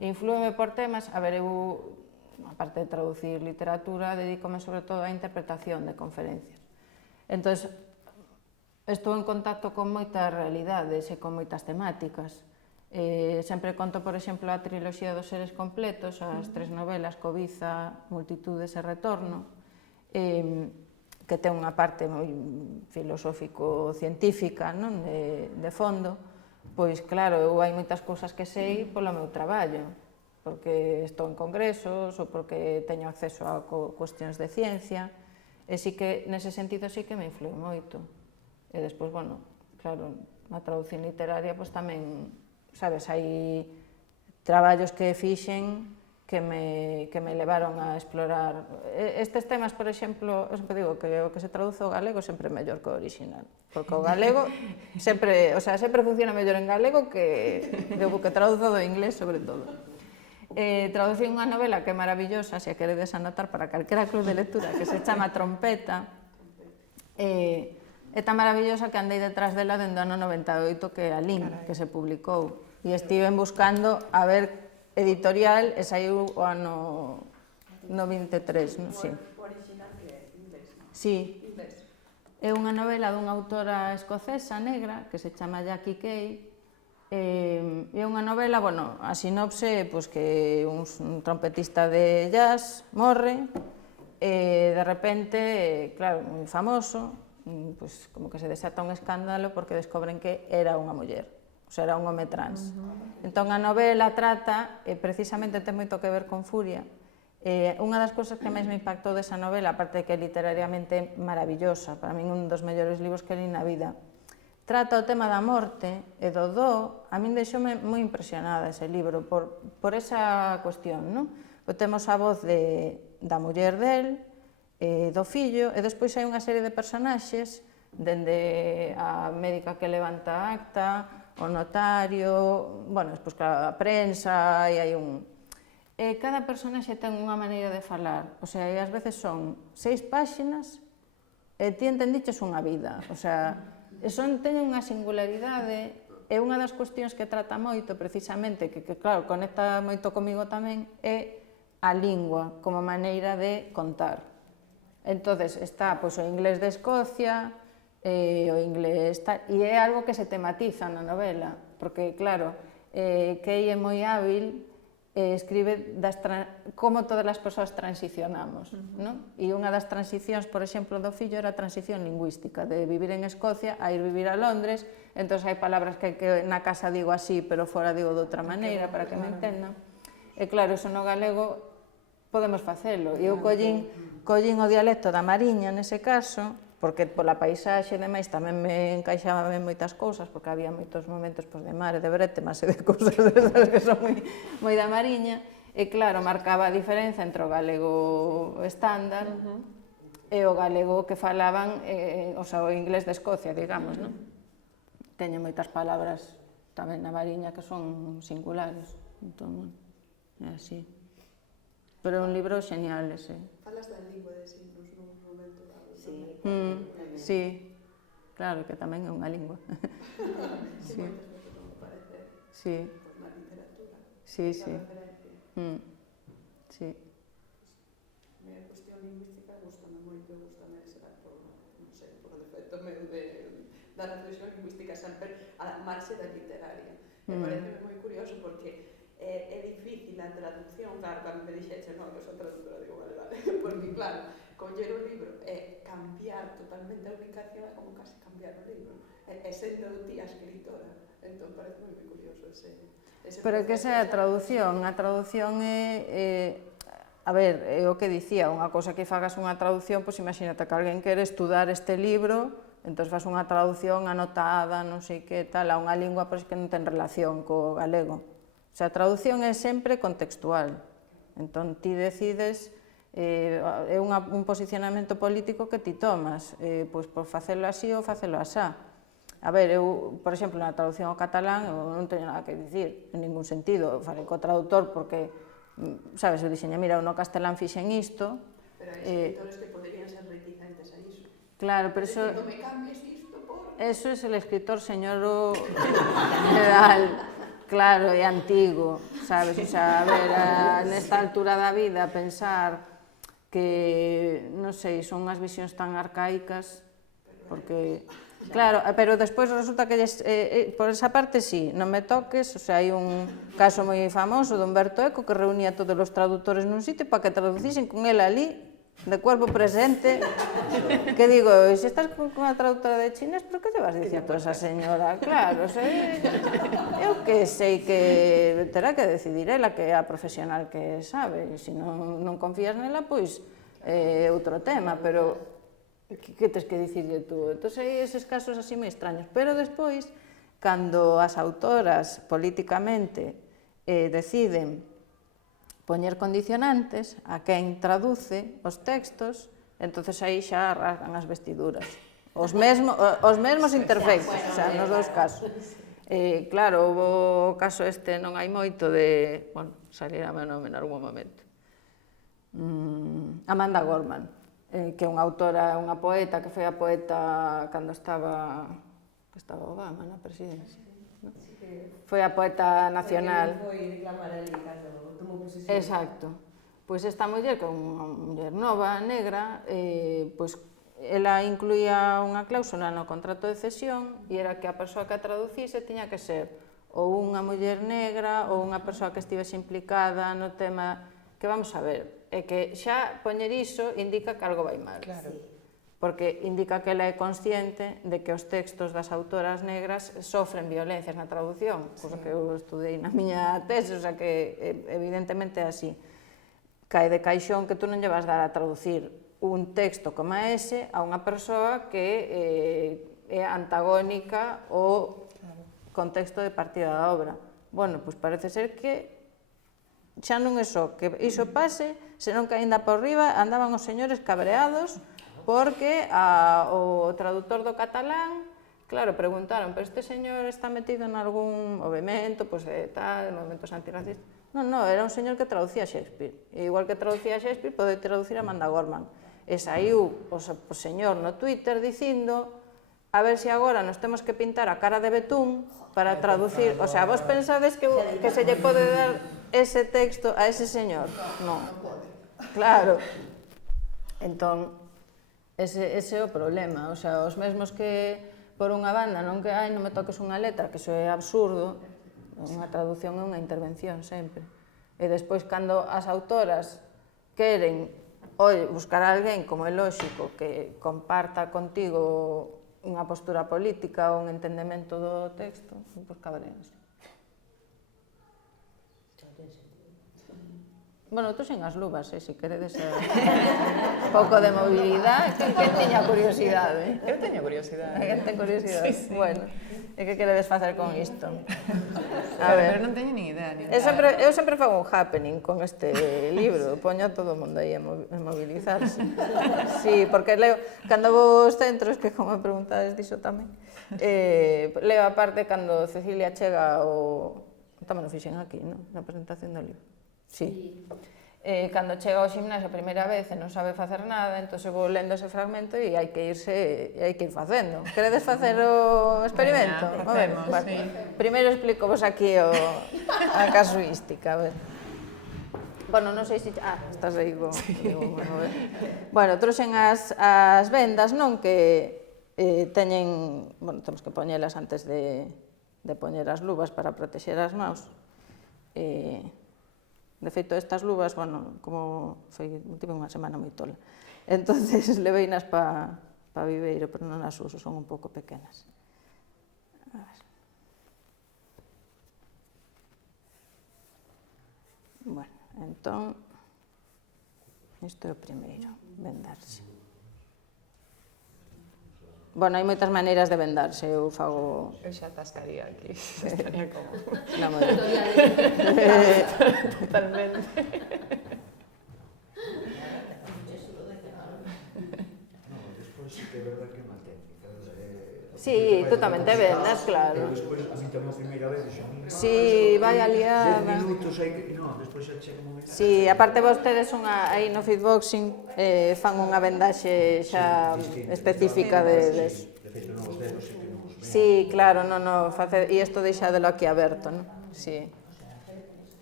Inflúeme por temas, a ver, eu... aparte de traducir literatura, dedícome sobre todo á interpretación de conferencias. Entón, estou en contacto con moitas realidades e con moitas temáticas. Sempre conto, por exemplo, a triloxía dos seres completos, as 3 novelas, Cobiza, Multitudes e Retorno, que ten unha parte moi filosófico-científica, non? De fondo. Pois, claro, eu hai moitas cousas que sei polo meu traballo, porque estou en congresos ou porque teño acceso a cuestións de ciencia, e sí que, nese sentido, sí que me influe moito. E despois, bueno, claro, a traducción literaria, pois tamén, sabes, hai traballos que fixen que me levaron a explorar. Estes temas, por exemplo, eu sempre digo que o que se traduce ao galego sempre é mellor que o original, porque o galego sempre, o sea, sempre funciona mellor en galego que traduzo do inglés, sobre todo. Traducí unha novela que é maravillosa, se a queredes anotar para calquera club de lectura, que se chama Trompeta. É tan maravillosa que andei detrás dela dende o ano 98, que é a Lin, que se publicou. E estive buscando a ver editorial e saiu o ano 93, non? Sí. O original que é inglés, non? Sí. É unha novela dunha autora escocesa negra que se chama Jackie Kay. É unha novela, bueno, a sinopse, pois que un trompetista de jazz morre e de repente, claro, moi famoso, pois como que se desata un escándalo porque descobren que era unha muller, o sea, era un home trans. Entón a novela trata, precisamente ten moito que ver con Furia, unha das cousas que máis me impactou desa novela, aparte de que literariamente maravillosa, para min un dos mellores libros que li na vida, trata o tema da morte e do do. A min deixoume moi impresionada ese libro por esa cuestión, non? Temos a voz da muller del, do fillo, e despois hai unha serie de personaxes, dende a médica que levanta a acta, o notario, bueno, despois a prensa, e hai un... Cada personaxe ten unha maneira de falar, o sea, e ás veces son 6 páxinas e ti entendiches unha vida, o sea, teñen unha singularidade E unha das cuestións que trata moito, precisamente, que claro, conecta moito comigo tamén, é a lingua como maneira de contar. Entonces está pois, o inglés de Escocia, o inglés tal, e é algo que se tematiza na novela, porque claro, Kei é moi hábil, escribe como todas as persoas transicionamos, non? E unha das transicións, por exemplo, do fillo era a transición lingüística, de vivir en Escocia a ir vivir a Londres, entón hai palabras que na casa digo así, pero fora digo de outra maneira, para que me entendan. E claro, iso no galego podemos facelo. E eu collín o dialecto da Mariña, nese caso, porque pola paisaxe e demais tamén me encaixaban moitas cousas, porque había moitos momentos de mar e de brétemas e de cousas desas que son moi da Mariña, e claro, marcaba a diferenza entre o galego estándar e o galego que falaban, o inglés de Escocia, digamos, non? Teño moitas palabras tamén na Mariña que son singulares, entón, é así. Pero é un libro xenial ese. Falas da lingua de signos nun momento dado. Sí, claro, que tamén é unha lingua. Sí. Parece, Sí, na literatura. sí, sí. Sí. A cuestión lingüística gustame moito, gustame será por, non sei, por defecto meu da reflexión lingüística sempre a marxe da literaria. Me parece moi curioso porque é difícil a traducción, claro, cando me dixeche, non, que son traductora, digo, vale, porque claro, coller o libro e cambiar totalmente a ubicación é como casi cambiar o libro, e sendo ti a escritora, entón parece moi curioso ese pero que esa é a traducción é, a ver, é o que dicía, unha cousa que fagas unha traducción, pois imagínate que alguén quere estudar este libro, entón faz unha traducción anotada, non sei que tal, a unha lingua pois que non ten relación co galego. O sea, a traducción é sempre contextual, entón ti decides, é un posicionamento político que ti tomas, pois por facelo así ou facelo asá. A ver, eu, por exemplo, na traducción ao catalán, eu non teño nada que dicir, en ningún sentido, falei co traductor porque, sabes, eu dixenha, mira, eu no castelán fixen isto. Pero hai escritores que poderían ser reticentes a iso. Claro, pero eso... Non me cambies isto por... Eso es el escritor señor general. Claro, é antigo, sabes? O sea, a ver, nesta altura da vida, pensar que, non sei, son unhas visións tan arcaicas, porque... Claro, pero despois resulta que, por esa parte, sí, non me toques, o sea, hai un caso moi famoso de Humberto Eco que reunía todos os traductores nun sitio para que traducisen con el ali, de cuerpo presente, que digo, se estás con unha traductora de chinés, pero que te vas dicir a toda esa señora? Claro, eu que sei que terá que decidir ela, que é a profesional que sabe, e se non confías nela, pois é outro tema, pero que tes que dicirle tú? Entón, hai eses casos así moi extraños, pero despois, cando as autoras políticamente deciden poñer condicionantes a quen traduce os textos, entonces aí xa rasgan as vestiduras. Os mesmos interfeitos, o sea, nos dous casos. Claro, houve o caso este, non hai moito de... Bueno, salirá meu nome en algún momento. Amanda Gorman, que é unha autora, unha poeta, que foi a poeta cando estaba Obama na presidencia. Foi a poeta nacional. Foi reclamar ali cando tomou posesión. Exacto. Pois esta muller, que é unha muller nova, negra, pois ela incluía unha cláusula no contrato de cesión e era que a persoa que a traducise tiña que ser ou unha muller negra ou unha persoa que estivese implicada no tema, que vamos a ver, é que xa poñer iso indica que algo vai mal. Claro. Porque indica que ela é consciente de que os textos das autoras negras sofren violencias na traducción, cousa que eu estudei na miña tese, o sea que evidentemente é así. Cae de caixón que tú non lle vas dar a traducir un texto como ese a unha persoa que é antagónica ao contexto de partida da obra. Bueno, pois parece ser que xa non é só que iso pase, senón que aínda por riba andaban os señores cabreados porque o traductor do catalán, claro, preguntaron, pero este señor está metido en algún movimento, pois tal, movimentos antirracistas? Non, era un señor que traducía Shakespeare. E igual que traducía Shakespeare, pode traducir a Amanda Gorman. E saiu o señor no Twitter dicindo a ver se agora nos temos que pintar a cara de betún para traducir, o sea, vos pensades que se lle pode dar ese texto a ese señor? Non. Claro. Entón, ese é o problema, o sea, os mesmos que por unha banda non que, ai, non me toques unha letra, que iso é absurdo, unha traducción é unha intervención sempre. E despois, cando as autoras queren buscar a alguén, como é lóxico, que comparta contigo unha postura política ou un entendemento do texto, pois cabréanse. Bueno, tú sen as luvas, se queredes un pouco de mobilidade, que teña curiosidade. Eu teño curiosidade. Quen ten curiosidade? Sí. Bueno, e que queredes facer con isto? Pero non teño nin idea. Eu sempre fago un happening con este libro, poño a todo o mundo aí a mobilizarse. Sí, porque leo, cando vou aos centros, que como me preguntades diso tamén, leo a parte cando Cecilia chega ao... Tamén o fixen aquí, non? Na presentación do libro. Sí. Cando chega ao gimnasio a primeira vez e non sabe facer nada, entón vou lendo ese fragmento e hai que ir facendo. Queredes facer o experimento? Facemos, sí. Primeiro explico vos aquí a casuística, a ver. Bueno, non sei se... estás aí con... Bueno, trouxen as vendas, non? Que teñen... Bueno, temos que poñelas antes de poñer as luvas para protexer as maus. De feito, estas luvas, bueno, como tive unha semana moi tola. Entonces, leveinas pa viveiro, pero non as uso, son un pouco pequenas. A ver. Bueno, entón, isto é o primeiro, vendarse. Bueno, hai moitas maneiras de vendarse, eu fago... Eu xa atascaría aquí, estaría como... Non, moi ben. Totalmente. Despois sí que é verdad que é má técnica. Sí, tú tamén te vendas, claro. Pero despois, a mí tamén a primeira vez, dixo, Sí, vai a liada. 10 minutos aí que... Non, despois xa chega un momento... Sí, aparte vostedes aí no fitboxing fan unha vendaxe xa específica deles. De feito, non os dedos, sí que non os ven. Sí, claro, e isto deixadelo aquí aberto, non? Sí.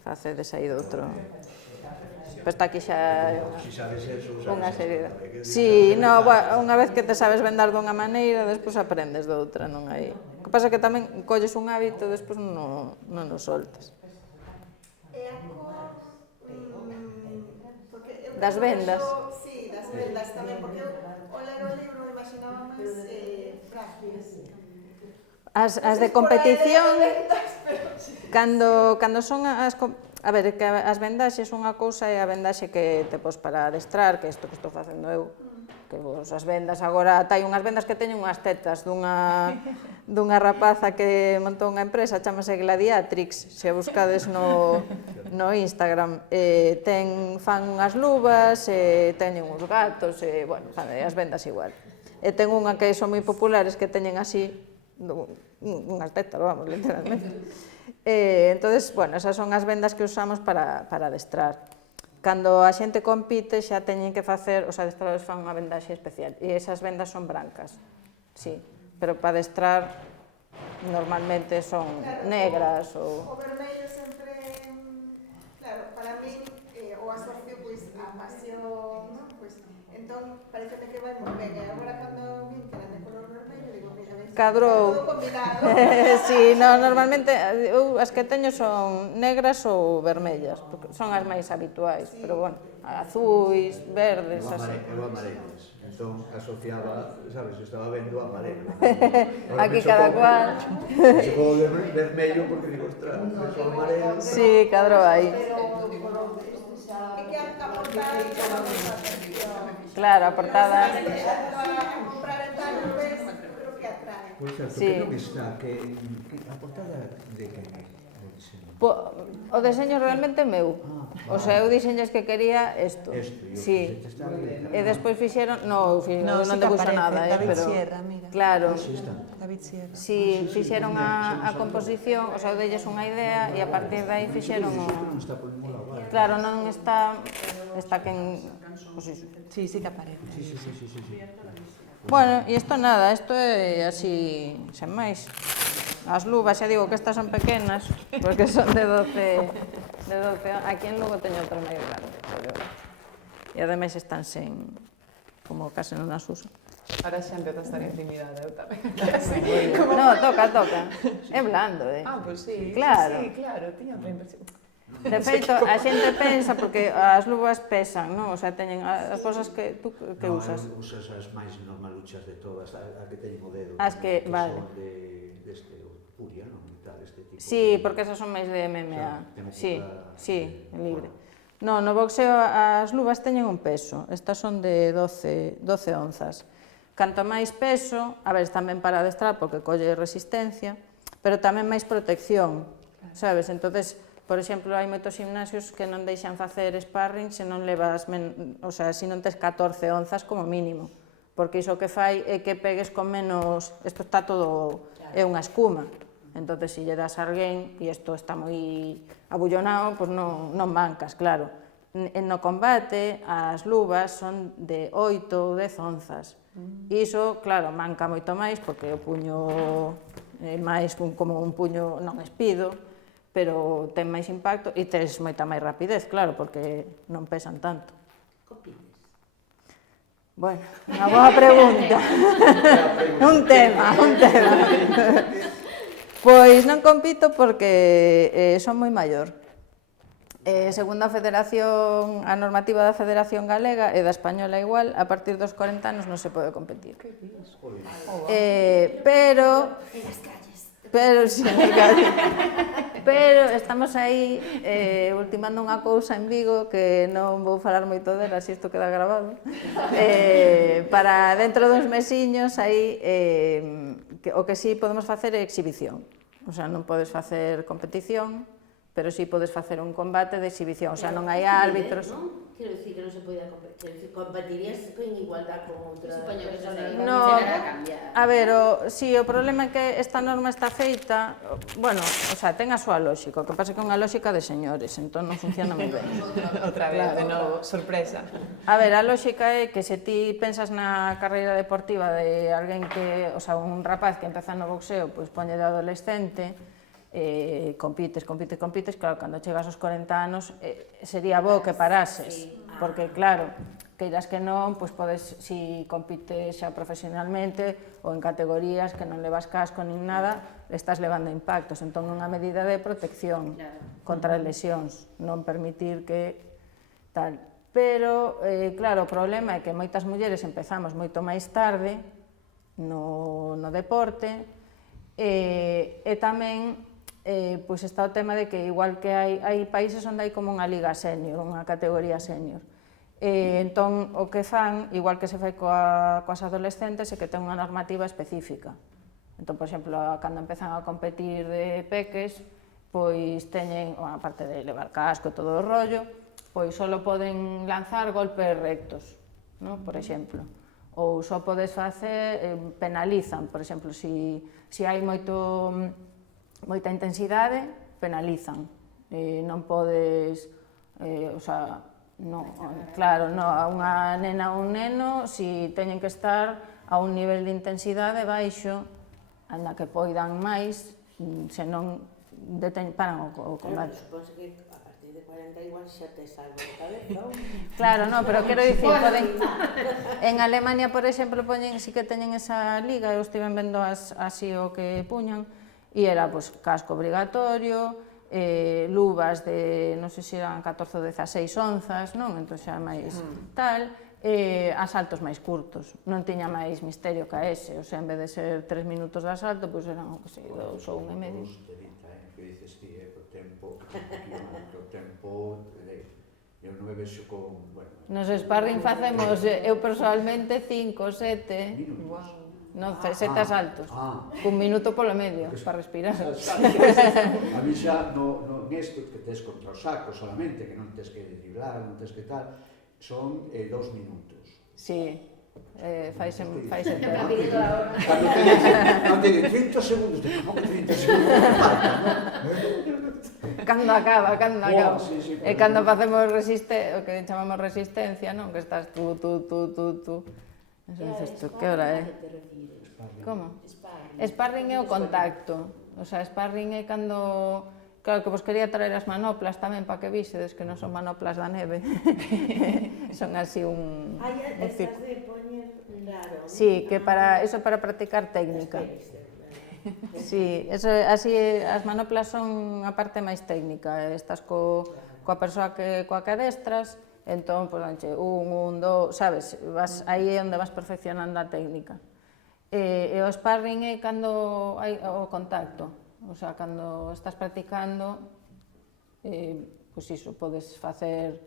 Facedes aí doutro. Pois está aquí xa unha serie de... Sí, unha vez que te sabes vendar dunha maneira, despois aprendes doutra, non hai... O que pasa é que tamén colles un hábito e despois non o soltas. Das vendas. Sí, das vendas tamén, porque ao ler o libro imaginaba máis prácticas. As de competición, cando son as... A ver, que as vendaxes unha cousa é a vendaxe que te pos para adestrar, que é isto que estou facendo eu, que vos as vendas agora, hai unhas vendas que teñen unhas tetas dunha rapaza que montou unha empresa, chamase Gladiatrix, se buscades no Instagram, fan unhas luvas, teñen uns gatos, bueno, as vendas igual. E ten unha que son moi populares que teñen así, unhas tetas, vamos, literalmente. Entonces, bueno, esas son as vendas que usamos para adestrar. Cando a xente compite xa teñen que facer, os adestradores fan unha vendaxe especial, e esas vendas son brancas, sí, pero para adestrar normalmente son negras ou... O vermello sempre, claro, para mí, o asocio a pasión, entón, parece que vai moi ben, e agora cando vin que era de color vermello, digo, mira, cadrou. todo combinado. Sí, normalmente as que teño son negras ou vermellas, porque son as máis habituais, pero bueno, azuis, verdes, así. Eu amarelas, entón asociaba, sabes, estaba vendo amarelo. Aquí cada cual. Chegou o vermello porque digo, ostras, o amarelo... Sí, cadrou aí. É que a portada chama moita atención. Claro, a portada... A comprar en tal vez, creo que atrae. Por certo, Sí. que non está, que a portada de quen é? O deseño realmente é meu. O sea, eu diseñes que quería isto. Sí. E despois fixeron... Non, non debuxo nada, pero... Sierra, mira. Claro. David Sierra. Si fixeron a composición, o sea, delles unha idea e a partir de aí fixeron o... Claro, non está quen... Pois iso. Sí, sí que aparece. Sí. Bueno, e isto nada, isto é así, sen máis. As luvas, xa digo que estas son pequenas, porque son de 12, aquí en Lugo teño outra máis grande, e ademais están sen, como case non as uso. Ahora xa empeza a estar intimidada, eu tamén. No, toca. É blando, Ah, pois sí. Claro. Sí, claro, tiña outra impresión. De feito, a xente pensa, porque as luvas pesan, non? O sea, teñen as cosas que tú que usas. Non, usas as máis normaluchas de todas, a que teñen o dedo. As que, vale. son deste Puria, non? E tal, este tipo. Sí, porque esas son máis de MMA. Sí, libre. No, no boxeo as luvas teñen un peso, estas son de 12 onzas. Canto máis peso, a ver, tamén para adestrar porque colle resistencia, pero tamén máis protección, sabes? Entonces, por exemplo, hai moitos gimnasios que non deixan facer sparring se non levas, o sea, se non tes 14 onzas como mínimo, porque iso que fai é que pegues con menos, isto está todo, é unha espuma, entonces se lle das a alguén e isto está moi abullonado, pois non mancas, claro. No combate, as luvas son de 8 ou 10 onzas. Iso, claro, manca moito máis, porque o puño é máis como un puño non espido, pero ten máis impacto e tes moita máis rapidez, claro, porque non pesan tanto. Compites? Bueno, unha boa pregunta. Un tema. Pois non compito porque son moi maior. Segundo a Federación, a normativa da Federación Galega e da Española igual, a partir dos 40 anos non se pode competir. Pero sí, pero estamos aí ultimando unha cousa en Vigo que non vou falar moito dela, se isto queda grabado, para dentro duns mesiños aí o que sí podemos facer é exhibición, o sea, non podes facer competición, pero sí podes facer un combate de exhibición, o sea, non hai árbitros. Quero dicir que non se podía competir, competirías en igualdad con outra... Supoño que persona. No, non será cambiar. a ver, si o problema é que esta norma está feita, bueno, o sea, ten a súa lógica, o que pasa é que é unha lógica de señores, entón non funciona moi ben. Outra vez, de novo, sorpresa. A ver, a lógica é que se ti pensas na carreira deportiva de alguén que, o sea, un rapaz que empeza no boxeo, pois poñe de adolescente, compites, claro, cando chegas aos 40 anos sería bo que parases, porque claro, queiras que non, pois podes, si compites xa profesionalmente ou en categorías que non levas casco nin nada, estás levando impactos, entón unha medida de protección contra as lesións, non permitir que tal. Pero, claro, o problema é que moitas mulleres empezamos moito máis tarde no deporte e tamén pois está o tema de que igual que hai países onde hai como unha liga senior, unha categoría senior. Entón, o que fan, igual que se fai coas adolescentes, é que ten unha normativa específica. Entón, por exemplo, cando empezan a competir de peques, pois teñen, aparte de levar casco e todo o rollo, pois só poden lanzar golpes rectos, por exemplo. Ou só podes facer, penalizan, por exemplo, se hai moita intensidade, penalizan. Non podes, o sea, claro, a unha nena ou un neno, si teñen que estar a un nivel de intensidade baixo, anda que poidan máis, senón paran o combate. Pero supónse que a partir de 40 igual xa te salvo de cabeza, non? Claro, no, pero quero dicir, poden... En Alemania, por exemplo, sí que teñen esa liga, eu estiven vendo así o que puñan, e era casco obrigatorio, luvas de, non sei se eran 14 ou 16 onzas, non? Entón xa máis tal, asaltos máis curtos, non tiña máis misterio que ese, o sea, en vez de ser 3 minutos de asalto, pois eran, que sei, 2 ou 1 e medio. Que dices ti, o tempo, eu non me vexo con, bueno... Nos sparring facemos, eu personalmente 5 ou 7, minutos. Non, 7 asaltos, cun minuto polo medio, para respirar. A mí xa, nesto que tes contra o saco solamente, que non tes que driblar, non tes que tal, son 2 minutos. Sí, faise tempo. Non teñen 30 segundos, como que 30 segundos de falta, non? Cando acaba. E cando facemos o que chamamos resistencia, non? Que estás tú. Que hora é? Como? Sparring é o contacto. O sea, sparring é cando... Claro que vos quería traer as manoplas tamén para que visedes que non son manoplas da neve. Son así un... Estas de poñer raro. Sí, que eso para practicar técnica. Sí, eso, así as manoplas son a parte máis técnica. Estás coa persoa coa que adestras, entón, pois, danche, 1, 2, sabes? Aí é onde vas perfeccionando a técnica. E o sparring é cando hai o contacto. O sea, cando estás practicando, pois iso, podes facer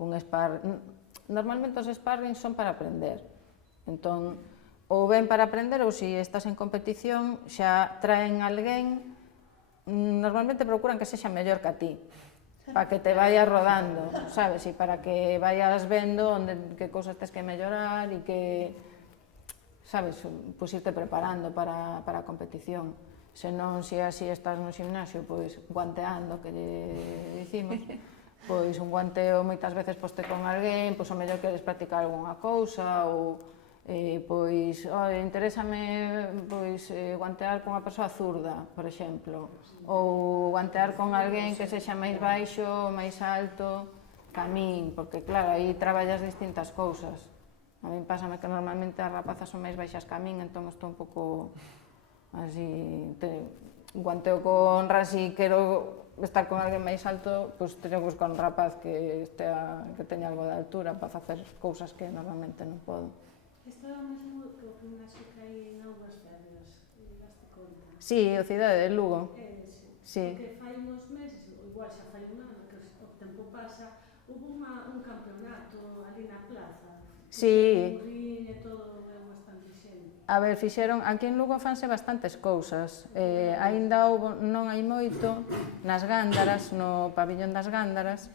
un sparring. Normalmente os sparring son para aprender. Entón, ou ben para aprender, ou se estás en competición, xa traen alguén, normalmente procuran que sexa mellor que a ti, para que te vayas rodando, sabes? E para que vayas vendo que cousas tens que mellorar e que, sabes, pois irte preparando para a competición. Se non, se así estás no gimnasio, pois guanteando, que lle dicimos, pois un guanteo moitas veces poste con alguén, pois o mellor queres practicar algunha cousa, ou pois, interésame guantear con unha persoa zurda, por exemplo, ou guantear con alguén que sexa máis baixo, máis alto, que a min, porque claro, aí traballas distintas cousas. A min pásame que normalmente as rapazas son máis baixas que a min, entón estou un pouco... así, guanteo con Rasi, quero estar con alguén máis alto, pois teño que buscar un rapaz que teña algo de altura para facer cousas que normalmente non podo. Isto é o mesmo que o gimnasio que hai en Augas Ferras, daste conta? Sí, o Cidade de Lugo. Sí. Porque fai uns meses, ou igual xa fai un ano, que o tempo pasa, hubo un campeonato ali na plaza. Sí. Un ring e todo. A ver, fixeron, aquí en Lugo fanse bastantes cousas, aínda non hai moito, nas Gándaras, no pabillón das Gándaras,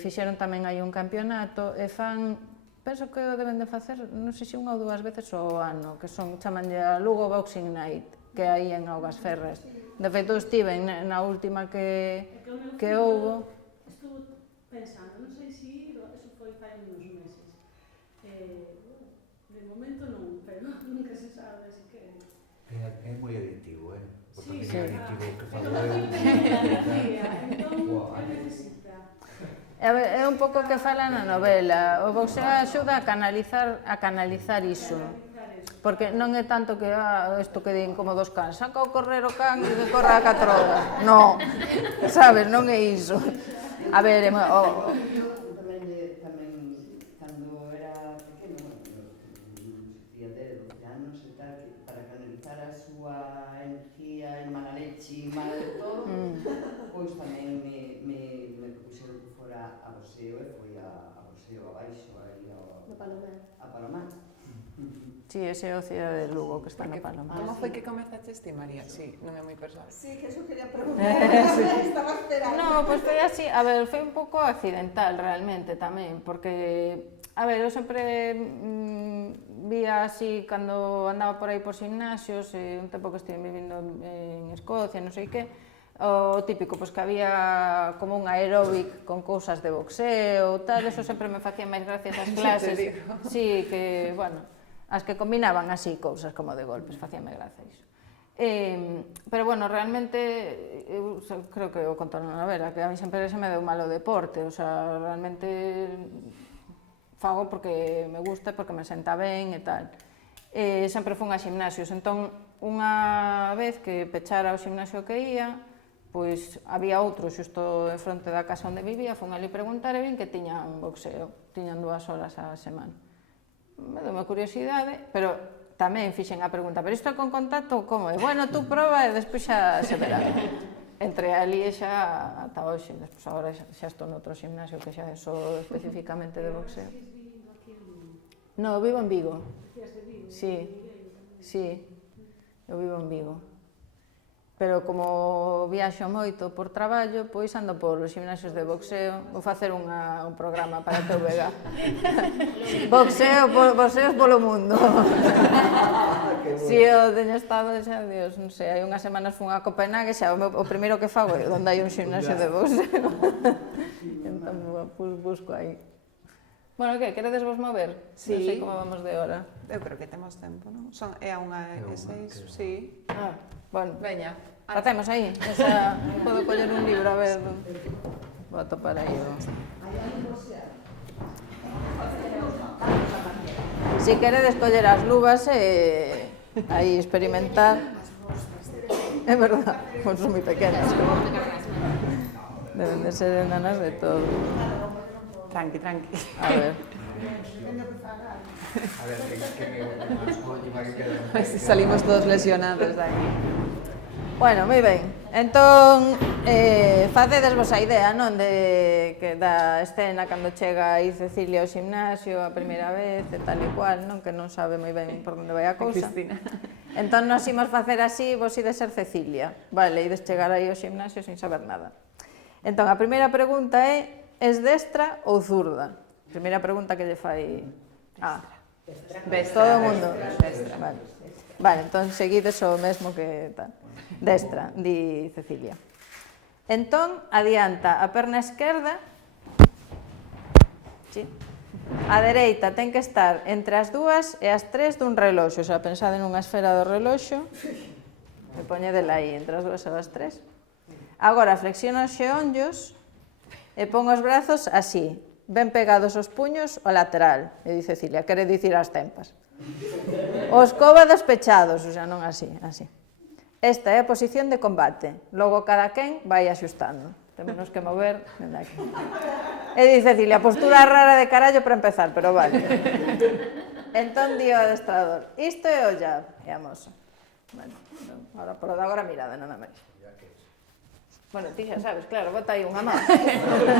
fixeron tamén hai un campeonato, e fan, penso que o deben de facer, non sei se 1 ou 2 veces ao ano, que son, chamanlle a Lugo Boxing Night, que hai en Augas Ferras. De feito, estiven na última que houbo. Estuvo pensando, non sei se ir, eso foi fai uns meses. De momento non, pero nunca se sabe se que... É moi adictivo, porque sí, é adictivo que falo entón, necesita. É un pouco que fala na novela, o boxeo axuda a canalizar iso. Porque non é tanto que isto que din como dos cans, saca o correr o can e que corra a 4 horas. Non, sabes, non é iso. A ver, pois tamén me puxeron que fora a boxeo e foi a boxeo abaixo, aí a Palomar. Sí, ese é o Cidade de Lugo que está na Palomar. Como foi que comezaches ti, María? Sí, non é moi persoal. Sí, que eso quería preguntar, estaba esperando. No, pois foi así, a ver, foi un pouco accidental realmente tamén, porque, a ver, eu sempre vía así, cando andaba por aí por gimnasios, un tempo que estive vivindo en Escocia, non sei que, o típico, pois que había como un aeróbic con cousas de boxeo, tal, eso sempre me facía máis gracia esas clases. Sí, que, bueno, as que combinaban así cousas como de golpes, facíame gracia iso. Pero, bueno, realmente, eu creo que o conto na novela, que a mí sempre se me deu mal o deporte, o sea, realmente fago porque me gusta, porque me senta ben e tal. Sempre fun a gimnasios, entón, unha vez que pechara o gimnasio que ia, pois había outro xusto en fronte da casa onde vivía, fun ali preguntar e vin que tiñan boxeo, tiñan 2 horas á semana. Me deu unha curiosidade, pero tamén fixen a pregunta, pero isto é con contacto ou como? E, bueno, tú proba e despois xa se verá. Entre ali e xa ata hoxe, despois agora xa estou noutro gimnasio que xa é só especificamente de boxeo. No, eu vivo en Vigo. Sí, sí, eu vivo en Vigo. Pero como viaxo moito por traballo, pois ando por os gimnasios de boxeo. Vou facer un programa para Boxeos polo mundo. Si eu teño estado, xa, Dios, non sei, hai unhas semanas fun a Copenhague, xa o primeiro que fago é onde hai un gimnasio de boxeo. Entón, busco aí. Bueno, que, queredes vos mover? Sí. Non sei como vamos de hora. Eu creo que temos tempo, non? É a 1:06, sí. Ah, bueno, Veña. facemos aí. Esa, podo coller un libro, a ver. Vou a topar aí o... Si queredes coller as luvas e aí experimentar. É verdad, pues son moi pequenas. Deben de ser enanas de todo. Tranqui, tranqui. A ver. A ver, que última que queda. Salimos todos lesionados daqui. Bueno, moi ben. Entón, facedesvos a idea, non, de que da escena cando chega aí Cecilia ao gimnasio a primeira vez e tal e cual, non, que non sabe moi ben por onde vai a cousa. Cristina. Entón, nos imos facer así, vos ides ser Cecilia, vale, ides chegar aí ao gimnasio sin saber nada. Entón, a primeira pregunta é, es destra ou zurda? Primeira pregunta que lle fai... Destra. Todo o mundo. Destra. Vale, entón seguides o mesmo que tal. Destra, di Cecilia. Entón, adianta a perna esquerda, sí. A dereita ten que estar entre as 2 e as 3 dun reloxo, xa pensade nunha esfera do reloxo, e poñedela aí, entre as 2 e as 3. Agora flexiona os xeonllos e pon os brazos así, ben pegados os puños ao lateral, e di Cecilia, quere dicir as tempas. Os cóbados pechados, o sea, non así, así. Esta é a posición de combate, logo cada quen vai axustando. Temos que mover dende aquí. E di Cecilia, postura rara de carallo para empezar, pero vale. Entón di o adestrador, isto é o jab, e a moza. Bueno, ahora, por o de agora mirada, nada máis. Bueno, ti xa sabes, claro, bota aí unha mão.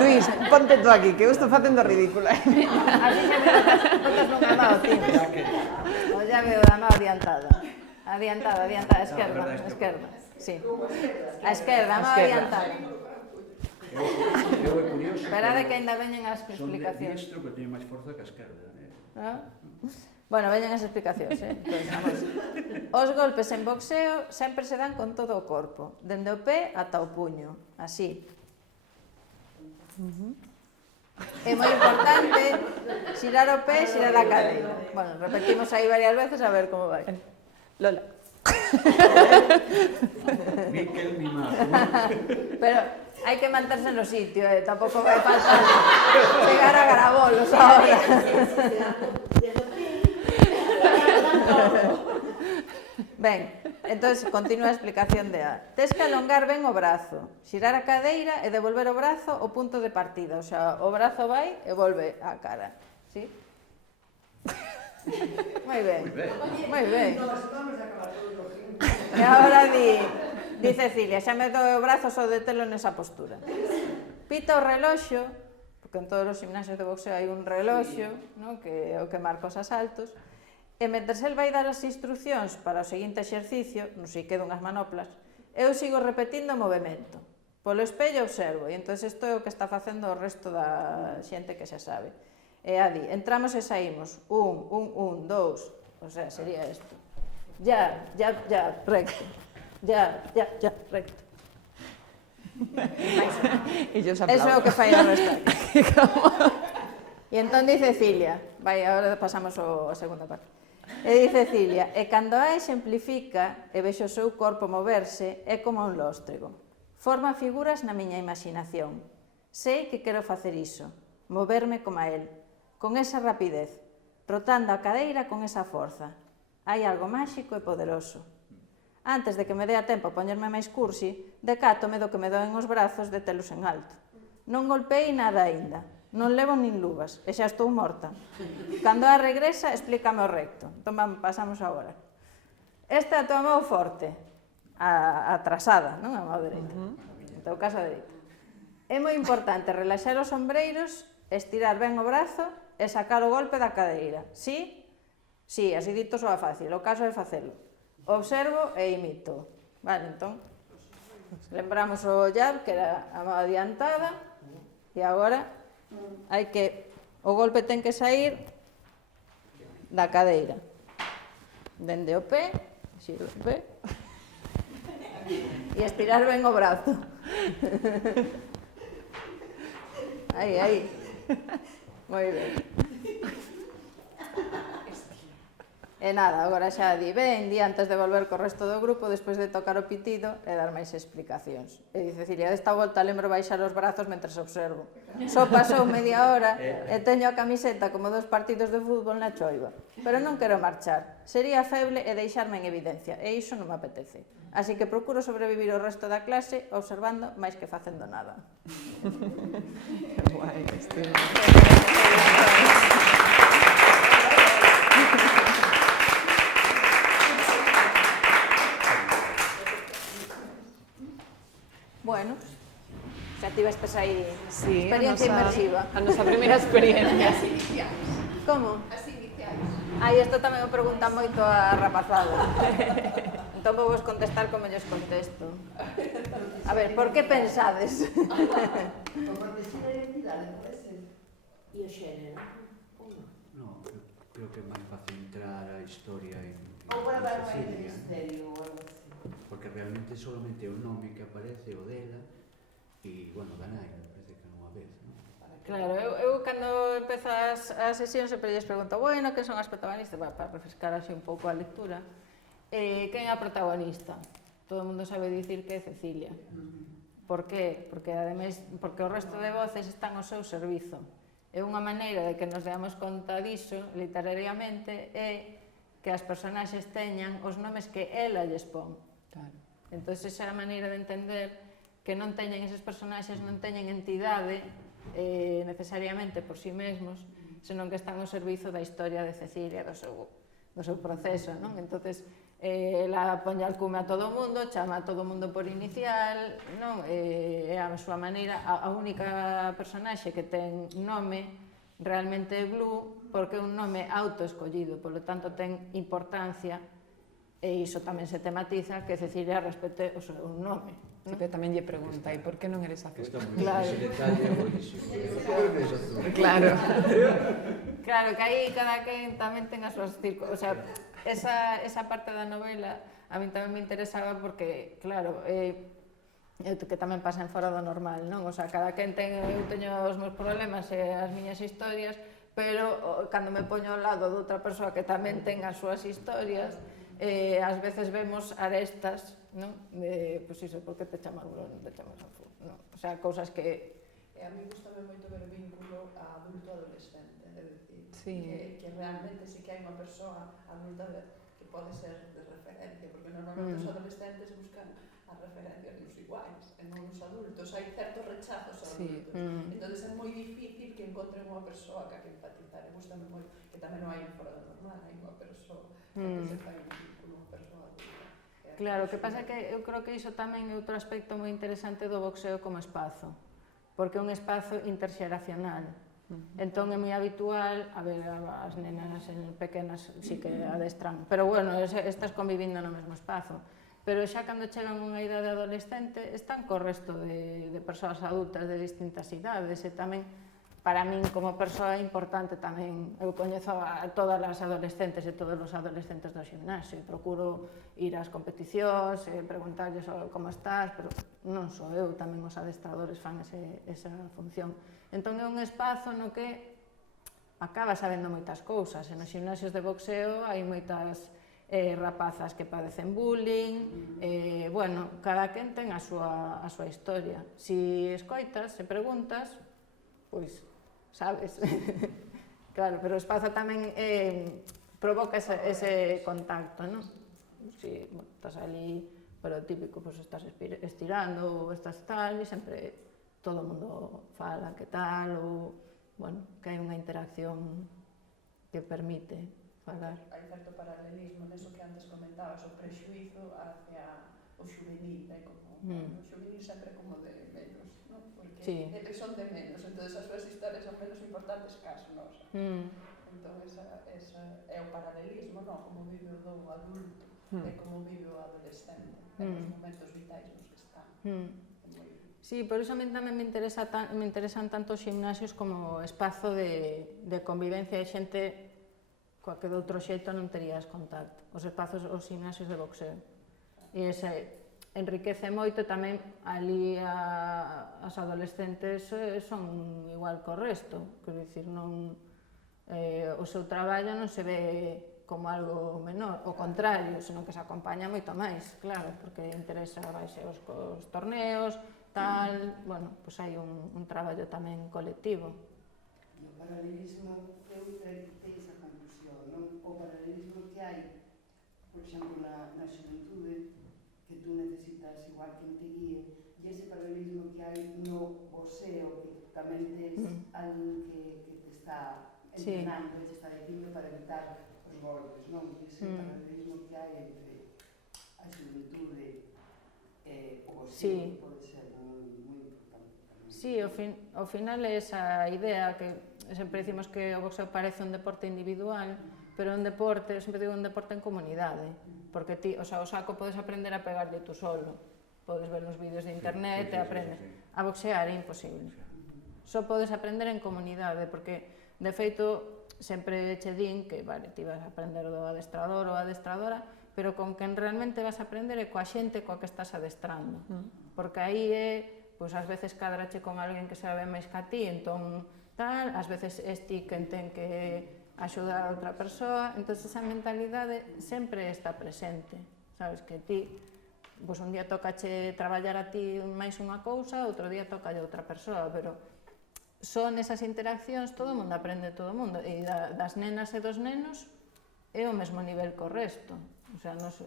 Luís, ponte tú aquí, que eu estou facendo ridícula. Así xa me botas nunha mão, ti. O llave da mão adiantada. Adiantada, esquerda, esquerda. Sí. A esquerda, a mão adiantada. Eu é curioso. Esperade que ainda veñen as Son de explicacións. diestro que teño máis forza que a esquerda. Bueno, veñen as explicacións, Pues, vamos. Os golpes en boxeo sempre se dan con todo o corpo, dende o pé ata o puño, así. É moi importante xirar o pé, xirar a cadeira. Bueno, repetimos aí varias veces a ver como vai. Lola. Miquel mimado. Pero hai que manterse no sitio, tampouco vai falta chegar a Garabolos ahora. Ben, entón, continúa a explicación de A. Tes que alongar ben o brazo, xirar a cadeira e devolver o brazo ao punto de partida. O sea, o brazo vai e volve á cara. Sí? Moi ben. Moi ben. E agora di Cecilia, xa me doe o brazo só de telo nesa postura. Pita o reloxo, porque en todos os gimnasios de boxeo hai un reloxo, no? Que é o que marca os asaltos, e mentre el vai dar as instruccións para o seguinte exercicio, non sei que dunhas manoplas, eu sigo repetindo o movimento. Polo espello observo, e entón isto é o que está facendo o resto da xente que xa sabe. E a di, entramos e saímos, 1, 2, o sea, sería isto. Ya, recto. Ya, recto. Eso é o que fai o resto. E entón di Cecilia, vai, agora pasamos a segunda parte. E di Cecilia, e cando a exemplifica e vexo o seu corpo moverse, é como un lóstrego. Forma figuras na miña imaginación. Sei que quero facer iso, moverme como a él, con esa rapidez, rotando a cadeira con esa forza. Hai algo máxico e poderoso. Antes de que me dea tempo a poñerme máis cursi, decátome do que me doen os brazos de telos en alto. Non golpeei nada aínda, non levo nin luvas, e xa estou morta. Cando a regresa, explícame o recto. Entón, pasamos agora. Esta é a tua mão forte, a atrasada, non a mão dereita. En teu caso, a dereita. É moi importante relaxar os ombreiros, estirar ben o brazo e sacar o golpe da cadeira. Sí? Sí, así dito soa fácil, o caso é facelo. Observo e imito. Vale, entón, lembramos o jab, que era a mão adiantada, e agora hai que, o golpe ten que sair da cadeira. Dende o pé, xiro o pé, e estirar ben o brazo. Aí. Moi ben. E nada, agora xa di di antes de volver co resto do grupo, despois de tocar o pitido e dar máis explicacións. E di Cecilia, desta volta lembro baixar os brazos mentres observo. Só pasou media hora e teño a camiseta como dos partidos de fútbol na choiva. Pero non quero marchar. Sería feble e deixarme en evidencia, e iso non me apetece. Así que procuro sobrevivir o resto da clase observando máis que facendo nada. Guai, estilo. Bueno, xa tivestes aí Sí, experiencia inmersiva. A nosa primeira experiencia. Como? As iniciais. Ai, isto tamén me preguntan moito a rapazada. Entón vou vos contestar como lles contesto. A ver, por que pensades? Por protexer a identidade, pode ser. E o xénero? No, eu creo que é máis fácil entrar a historia en Ou para dar máis de Cecilia, misterio ou algo así. porque realmente solamente o nome que aparece o dela e, bueno, da nai, me parece que non a vez, non? Claro, eu cando empezo as sesións sempre lles pregunto, bueno, que son as protagonistas? Para refrescar así un pouco a lectura. Quen é a protagonista? Todo o mundo sabe dicir que é Cecilia. Por qué? Porque o resto de voces están ao seu servizo. É unha maneira de que nos deamos conta diso, literariamente, é que as personaxes teñan os nomes que ela lles pon. Claro. Entón, esa é a maneira de entender que non teñen eses personaxes, non teñen entidade necesariamente por si mesmos, senón que están ao servizo da historia de Cecilia, do seu proceso, non? Entonces, ela ponlle alcume a todo o mundo, chama a todo o mundo por inicial, non? É a súa maneira, a única personaxe que ten nome realmente é Blue, porque é un nome autoescollido, polo tanto ten importancia, e iso tamén se tematiza, que Cecilia respete o seu nome. Sí, pero tamén lle pregunta, e por que non eres azul? Claro. Ese detalle é buenísimo. Claro. Claro, que aí cada quen tamén ten as súas o sea, esa parte da novela a mí tamén me interesaba porque, claro, que tamén pasa en fora do normal, non? O sea, cada quen eu teño os meus problemas e as miñas historias, pero cando me poño ao lado de outra persoa que tamén ten as súas historias, ás veces vemos arestas, non? Pois iso, por que te chamas Bruno, non te chamas Azul, non? O sea, cousas que... E a mí gustame moito ver o vínculo a adulto-adolescente, é dicir, Sí. que realmente sí que hai unha persoa adulta que pode ser de referencia, porque normalmente os adolescentes buscan as referencias nos iguais, e non nos adultos, hai certos rechazos aos adultos. Entón é moi difícil que encontren unha persoa que empatizar, e gustame moito, que tamén non hai fora do normal, hai unha persoa que se fai un vínculo, unha persoa adulta. Claro, o que pasa é que eu creo que iso tamén é outro aspecto moi interesante do boxeo como espazo, porque é un espazo interxeracional. Entón é moi habitual, a ver, as nenas pequenas sí que adestran, pero bueno, estás convivindo no mesmo espazo. Pero xa cando chegan unha idade adolescente, están co resto de persoas adultas de distintas idades, e tamén, para min, como persoa, é importante tamén, eu coñezo a todas as adolescentes e todos os adolescentes do gimnasio, e procuro ir ás competicións, preguntarlles como estás, pero non só eu, tamén os adestradores fan esa función. Entón é un espazo no que acaba sabendo moitas cousas, e nos gimnasios de boxeo hai moitas rapazas que padecen bullying, bueno, cada quen ten a súa historia. Si escoitas, se preguntas, pois sabes. Claro, pero o espazo tamén provoca ese contacto, non? Si estás ali, pero típico, pois estás estirando ou estás tal, e sempre todo o mundo fala que tal, ou, bueno, que hai unha interacción que permite falar. Hai certo paralelismo neso que antes comentabas, o prexuizo hacia o xuvenil, como o xuvenil sempre como de menos, non? Porque eles son de menos, entón as súas historias son menos importantes que as nosas. Entón, esa é o paralelismo, non? Como vive o do adulto e como vive o adolescente, nos momentos vitais nos que están. Sí, por iso a mí tamén me interesan tanto os gimnasios como espazo de convivencia de xente coa que de outro xeito non terías contacto. Os espazos, os gimnasios de boxeo. E ese enriquece moito tamén ali as adolescentes son igual co resto. Quero dicir, non, o seu traballo non se ve como algo menor, o contrario, senón que se acompaña moito máis, claro, porque interesa vaise os torneos, tal, bueno, pois hai un traballo tamén colectivo. E o paralelismo, eu traí esa conclusión, non? O paralelismo que hai, por exemplo, na xuventude, que tú necesitas igual que te guíe, e ese paralelismo que hai no boxeo, que tamén tes alguén que te está entrenando, e te está dicindo para evitar os golpes, non? Ese paralelismo que hai entre a xuventude e o boxeo pode ser moi importante. Sí, ao final é esa idea que sempre dicimos que o boxeo parece un deporte individual, pero un deporte, sempre digo un deporte en comunidade, porque ti, o saco podes aprender a pegarle tú solo, podes ver uns vídeos de internet e aprendes. A boxear é imposible. Só podes aprender en comunidade, porque, de feito, sempre che din que, vale, ti vas a aprender do adestrador ou adestradora, pero con quen realmente vas a aprender é coa xente coa que estás adestrando. Porque aí é, pois, ás veces cadrache con alguén que sabe máis que a ti, entón, tal, ás veces és ti quen ten que axudar a outra persoa, entón esa mentalidade sempre está presente, sabes, que ti, pois un día tocache traballar a ti máis unha cousa, outro día tocalle a outra persoa, pero son esas interaccións, todo o mundo aprende todo o mundo, e das nenas e dos nenos é o mesmo nivel co resto, o sea, non sei,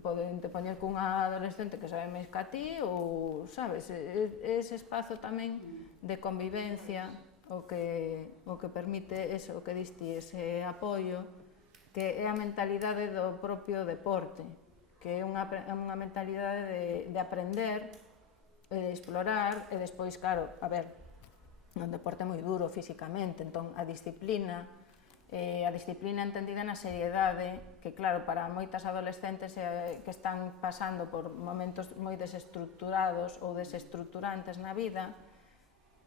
poden te poñer cunha adolescente que sabe máis que a ti, ou, sabes, ese espazo tamén de convivencia, o que permite eso, o que diste, ese apoio, que é a mentalidade do propio deporte, que é unha mentalidade de aprender, de explorar, e despois, claro, a ver, un deporte moi duro físicamente, entón a disciplina entendida na seriedade, que claro, para moitas adolescentes que están pasando por momentos moi desestructurados ou desestructurantes na vida,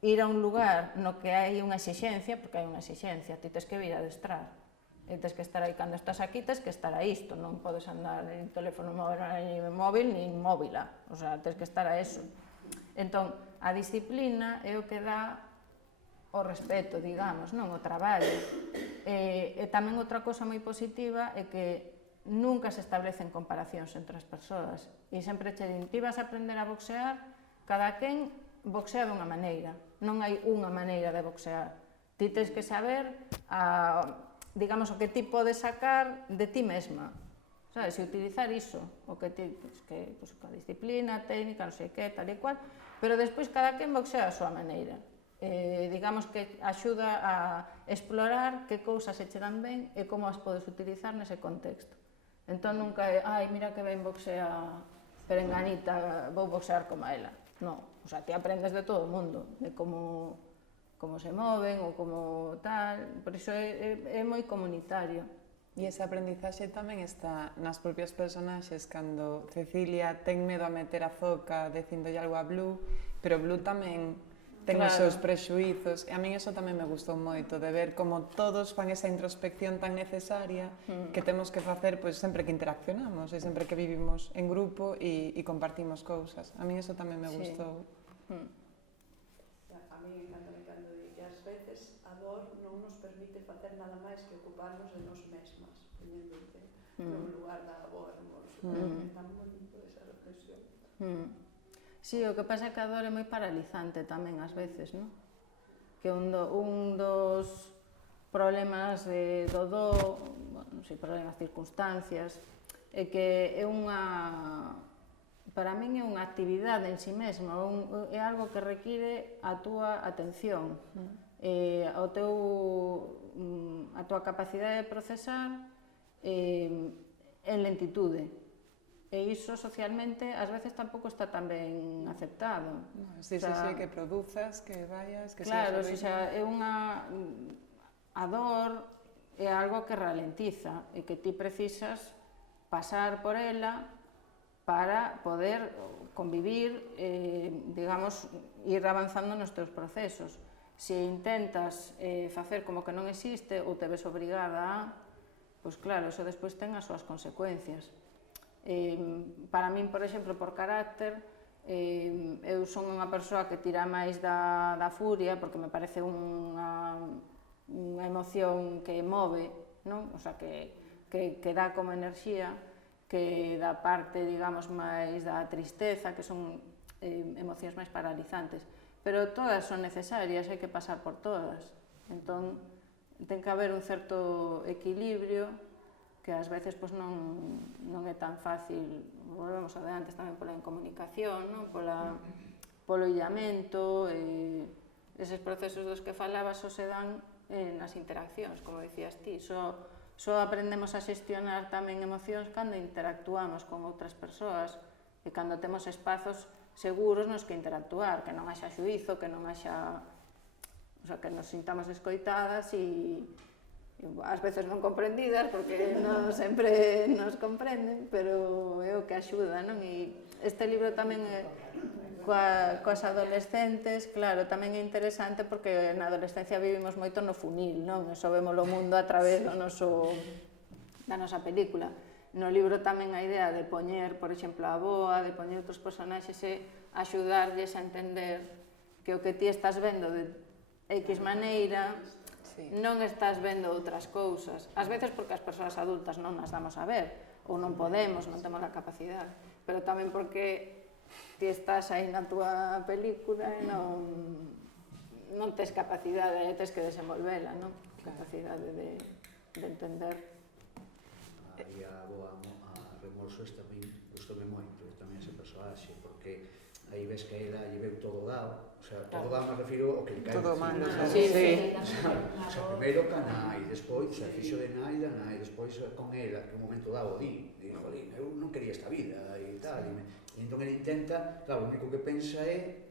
ir a un lugar no que hai unha exixencia, porque hai unha exixencia, ti tens que vir a adestrar, e tens que estar aí, cando estás aquí tens que estar a isto, non podes andar en teléfono móvil nin móvila, o sea, tens que estar a eso. Entón, a disciplina é o que dá o respeto, digamos, non? O traballo. E tamén outra cousa moi positiva é que nunca se establecen comparacións entre as persoas, e sempre che din, ti vas a aprender a boxear, cada quen boxea dunha maneira, non hai unha maneira de boxear. Ti tens que saber, digamos, o que ti podes sacar de ti mesma, sabes, e utilizar iso, o que ti, pues, a disciplina, a técnica, non sei que, tal e cual, pero despois cada quen boxea a súa maneira. Digamos que axuda a explorar que cousas se che dan ben e como as podes utilizar nese contexto. Entón nunca é, ai, mira que ben boxea Perenganita, vou boxear como ela. Non, o sea, ti aprendes de todo o mundo, de como se moven ou como tal, por iso é moi comunitario. E ese aprendizaxe tamén está nas propias personaxes, cando Cecilia ten medo a meter a zoca dicindolle algo a Blue, pero Blue tamén ten os seus prexuizos, e a min eso tamén me gustou moito, de ver como todos fan esa introspección tan necesaria que temos que facer pois, sempre que interaccionamos e sempre que vivimos en grupo e compartimos cousas. A min eso tamén me gustou. A mí encantame cando di que ás veces a dor non nos permite facer nada máis que ocuparnos de nós mesmas, poñéndote no lugar da dor. Está moi bonito esa reflexión. Sí, o que pasa é que a dor é moi paralizante tamén ás veces, non? Que un dos problemas do non sei, problemas, circunstancias, é que é para min é unha actividade en si mesma, é algo que require a túa atención, a túa capacidade de procesar en lentitude. E iso socialmente ás veces tampouco está tan ben aceptado. Si, que produzas, que vayas, que claro, é unha... A dor é algo que ralentiza e que ti precisas pasar por ela para poder convivir, digamos, ir avanzando nos teus procesos. Se intentas facer como que non existe ou te ves obrigada a, pois claro, eso despois ten as súas consecuencias. Para min, por exemplo, por carácter, eu son unha persoa que tira máis da furia, porque me parece unha emoción que move, non? O sea, que dá como enerxía, que da parte, digamos, máis da tristeza, que son emocións máis paralizantes, pero todas son necesarias, hai que pasar por todas. Entón, ten que haber un certo equilibrio que ás veces non é tan fácil, volvemos a de antes tamén pola incomunicación, non? Polo illamento, eses procesos dos que falabas só se dan nas interaccións, como dicías ti, só aprendemos a xestionar tamén emocións cando interactuamos con outras persoas e cando temos espazos seguros nos que interactuar, que non haxa xuízo, que non haxa... O sea, que nos sintamos escoitadas e ás veces non comprendidas, porque non sempre nos comprenden, pero é o que axuda, non? E este libro tamén coas adolescentes, claro, tamén é interesante porque na adolescencia vivimos moito no funil, non? Só vemos o mundo a través da nosa película. No libro tamén a idea de poñer, por exemplo, a avoa, de poñer outros personaxes e axudarlles a entender que o que ti estás vendo de X maneira non estás vendo outras cousas. Ás veces porque as persoas adultas non nas damos a ver, ou non podemos, non temos a capacidade, pero tamén porque ti estás aí na túa película e non tes capacidade, tes que desenvolvela, non? Capacidade de entender. E a Remorsos tamén gustoume moito, tamén ese personaxe, porque aí ves que ela lle veu todo dado, o sea, todo dado me refiro ao que lle cae todo malo, sí. O sea, primeiro ca nai, despois, o sea, fixo de nai da nai, despois con ela, que un momento dado di, jolín, eu non quería esta vida, e tal, e entón ele intenta, claro, o único que pensa é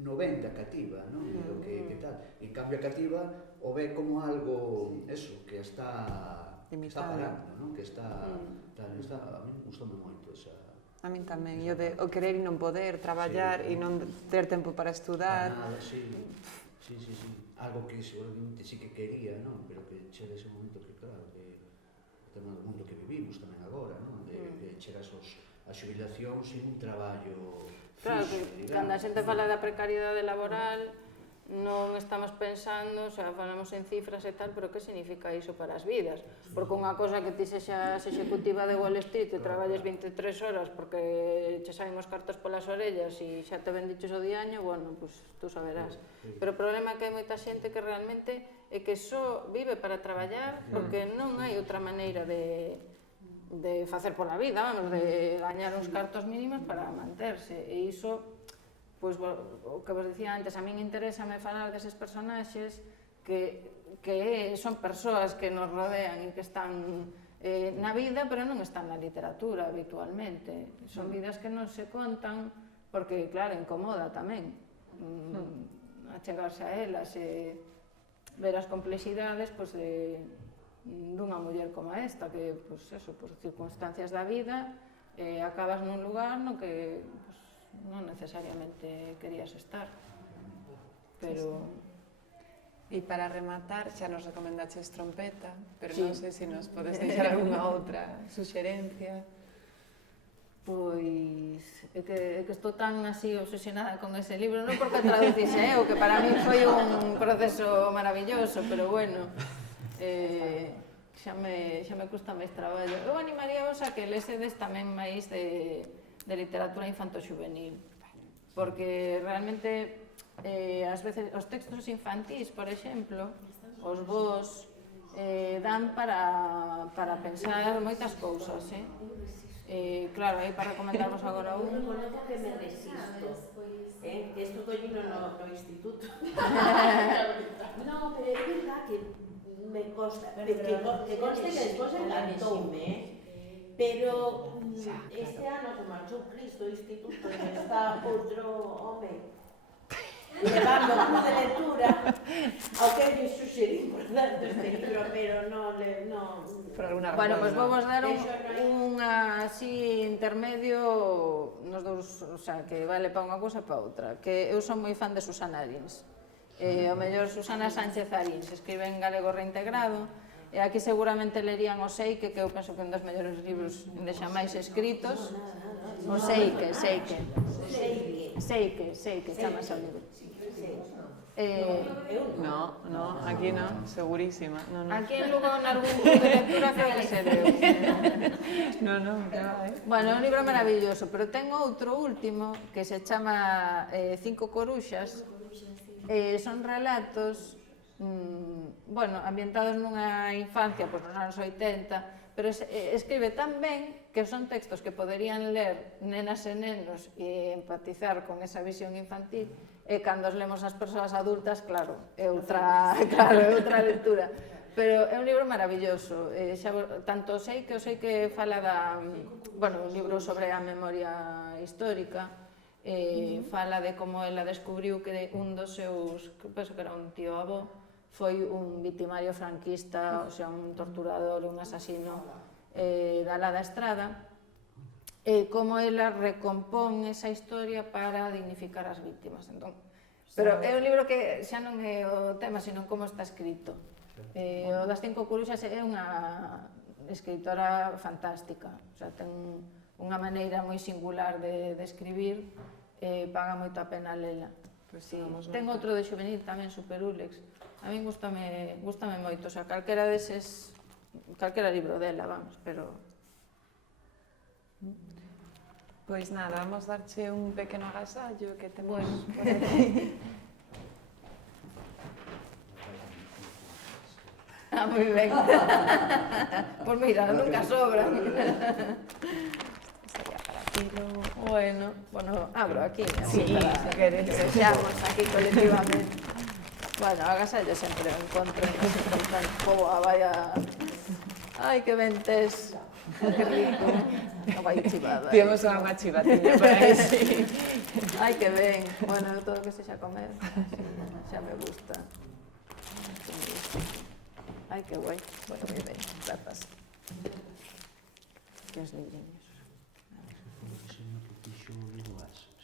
no ben da cativa, non? Que tal, en cambio a cativa o ve como algo, eso, que está parando, non? Que está, a mí gustoume moito esa... A min tamén, o querer e non poder, traballar e non ter tempo para estudar. Sí, algo que seguramente sí que quería, non? Pero que chega ese momento que, claro, que o tema do mundo que vivimos tamén agora, non? De chegas a xubilación sin un traballo fixo. Claro, que cando a xente fala da precariedade laboral, non estamos pensando, o sea, falamos en cifras e tal, pero que significa iso para as vidas? Porque unha cosa que ti sexas executiva de Wall Street e traballes 23 horas porque che saen os cartos polas orellas e xa te vendiches o diaño, bueno, pois tú saberás. Pero o problema é que hai moita xente que realmente é que só vive para traballar porque non hai outra maneira de facer pola vida, vamos, de gañar uns cartos mínimos para manterse. E iso, pois, o que vos dicía antes, a min interésame falar deses personaxes que son persoas que nos rodean e que están na vida, pero non están na literatura habitualmente. Son vidas que non se contan porque, claro, incomoda tamén achegarse a elas e ver as complexidades dunha muller como esta, que, pois, eso, por circunstancias da vida, acabas nun lugar no que non necesariamente querías estar, pero... E para rematar, xa nos recomendaches Trompeta, pero non sei se nos podes deixar algunha outra suxerencia. Pois, é que estou tan así obsesionada con ese libro, non porque traducise eu, que para mí foi un proceso maravilloso, pero bueno, xa me custa máis traballo. Eu animaríavos a que lesedes tamén máis de literatura infanto-xuvenil, porque realmente ás veces os textos infantís, por exemplo, os vos dan para pensar moitas cousas, claro, aí para comentarvos agora un... Eu reconozco que me resisto, que estudo allí no instituto. No, pero é verdad que me consta, que conste que despois encantoume, pero este ano se marchou Cristo do instituto e está outro home levando como de lectura ao que lle suxerí, por tanto, este libro, pero non... Por alguna razón. Bueno, pois vamos dar un así intermedio nos dous, o sea, que vale para unha cousa e para outra, que eu son moi fan de Susana Arins. O mellor Susana Sánchez Arins, escribe en galego reintegrado, e aquí seguramente lerían o Seike, que eu penso que é un dos mellores libros de xamais escritos. O Seike, chamase o libro. No, no, aquí no, segurísima. No, no. Aquí en Lugo en algún club de lectura creo que se deu. No, no, que va, Bueno, é un libro maravilloso, pero ten outro último que se chama Cinco coruxas. Son relatos, bueno, ambientados nunha infancia, pois nos anos 80, pero escribe tan ben que son textos que poderían ler nenas e nenos e empatizar con esa visión infantil, e cando os lemos as persoas adultas, claro, é outra lectura. Pero é un libro maravilloso, tanto sei que fala un libro sobre a memoria histórica, fala de como ela descubriu que un dos seus, penso que era un tío avó, foi un victimario franquista, o sea, un torturador, un asasino da Lada Estrada, como ela recompón esa historia para dignificar as víctimas. Entón, pero é un libro que xa non é o tema, sino como está escrito. O das Cinco coruxas é unha escritora fantástica, o sea, ten unha maneira moi singular de escribir, paga moito a pena lela. Ten outro de xuvenil tamén, Superulex. A min gústame moito, o sea, calquera libro dela, vamos, pero... Pois nada, vamos darche un pequeno agasallo que temos por aquí. Moi ben. Pois mira, nunca sobra. Bueno, abro aquí. Sí, si queres. Que vexamos aquí colectivamente. Bueno, agasallo sempre o encontro. Boa, vaya... Ai, que ventes. Que rico. Vai chivada. Temos unha chivatiña por aí, sí. Ai, que ben. Bueno, todo o que sexa comer, xa me gusta. Ai, que guai. Bueno, moi ben, grazas. Que os libriños.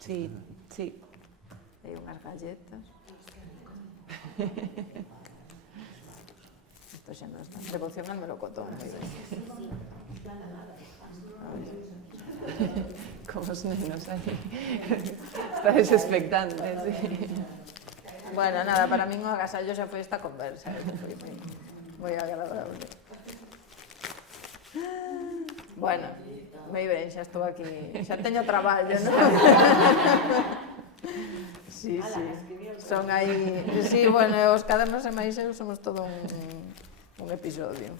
Sí, sí. Hai unhas galletas. Isto xa non está. Devoción al melocotón, moi ben. Como os nenos aí. Estades expectantes, sí. Bueno, nada, para min o agasallo xa foi esta conversa, foi moi agradable. Bueno, moi ben, xa estou aquí, xa teño traballo, non? Sí, sí, son aí... Sí, bueno, os cadernos e máis eu somos todo un episodio.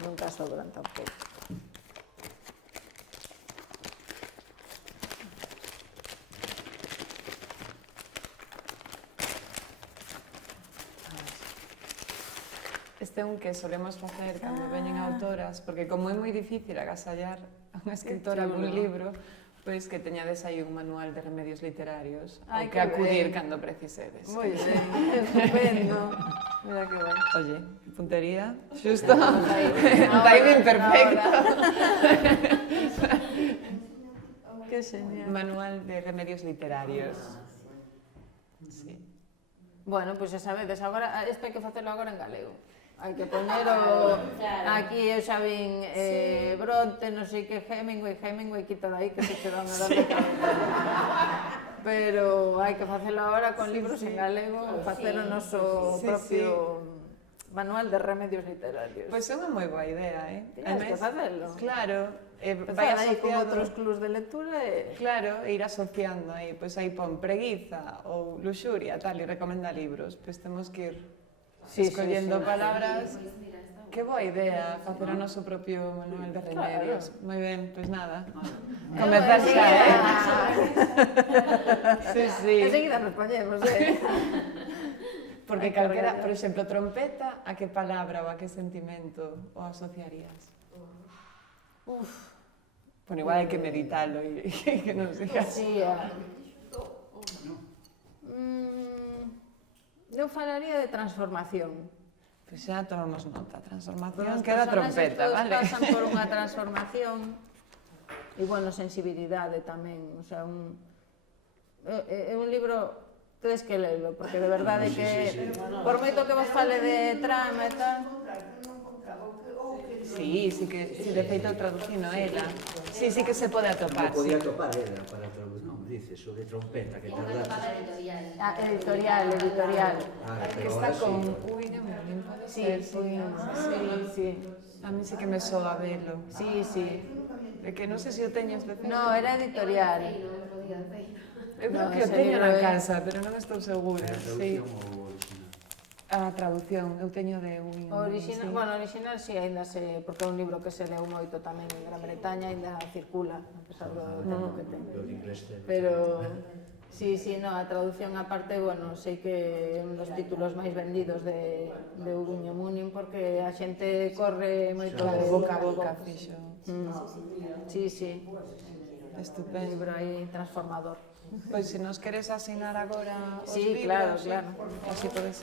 Nunca sobran tampouco. Este é un que solemos facer cando veñen autoras, porque como é moi difícil agasallar a unha escritora cun libro, pois que teñades aí un manual de remedios literarios ao que acudir cando precisedes. Moi ben, estupendo. Mira que ben. Oye, puntería, xusto, timing perfecto. Que genial. Manual de remedios literarios. Sí. Bueno, pois xa sabedes, agora, isto hai que facelo agora en galego. Hai que poñero aquí, eu xa vin Bronte, non sei que, Hemingway, quita dai que se che dá unha dame cabeza. Pero hai que facelo agora con libros en galego, facer o noso propio manual de remedios literarios. Pois é unha moi boa idea, Tienes que facelo. Claro, vai aí con outros clubs de lectura e... Claro, ir asociando aí, pois aí pon preguiza ou luxuria, tal, e recomenda libros. Pois temos que ir escollendo palabras. Que boa idea, facer o noso propio manual de remedios. Moi ben, pois nada. Comezar xa, Sí, sí. Enseguida nos poñemos, Porque calquera, por exemplo, trompeta, a que palabra ou a que sentimento o asociarías? Bueno, igual hai que meditalo e que non siga. Sí, eu falaría de transformación. Pois xa tomamos nota, transformación, queda trompeta, vale? As persoas pasan por unha transformación e, bueno, sensibilidade tamén, o sea, é un libro, tedes que lelo, porque de verdade que, por moito que vos fale de trama e tal... Sí, de feito traducino ela. Sí que se pode atopar. Podía atopar ela para traducirme. dices, o de trompeta, que Y una tardaste. para editorial. Ah, editorial. Ah, Que pero está ahora con sí. Ubiño Munin, pode Sí, ser? sí. A mí sí que me soa velo. Sí. É que non sei se o teño este No, era editorial. Eu creo No, que o ese teño libro na é- casa, pero non estou segura. A Sí. traducción ou original? A traducción, eu teño de Ubiño O Munin, original, sí. bueno, original sí, ainda se, porque é un libro que se leu moito tamén en Gran Bretaña, ainda circula, a pesar do tempo que ten. O de inglés ten. Pero sí, no, a traducción aparte, bueno, sei que é un dos títulos máis vendidos de Ubiño Munin porque a xente corre moito Claro, de boca a boca fixo. Sí, Estupendo. libro aí transformador. Pois se nos queres asinar agora os Sí, libros, claro. así podes.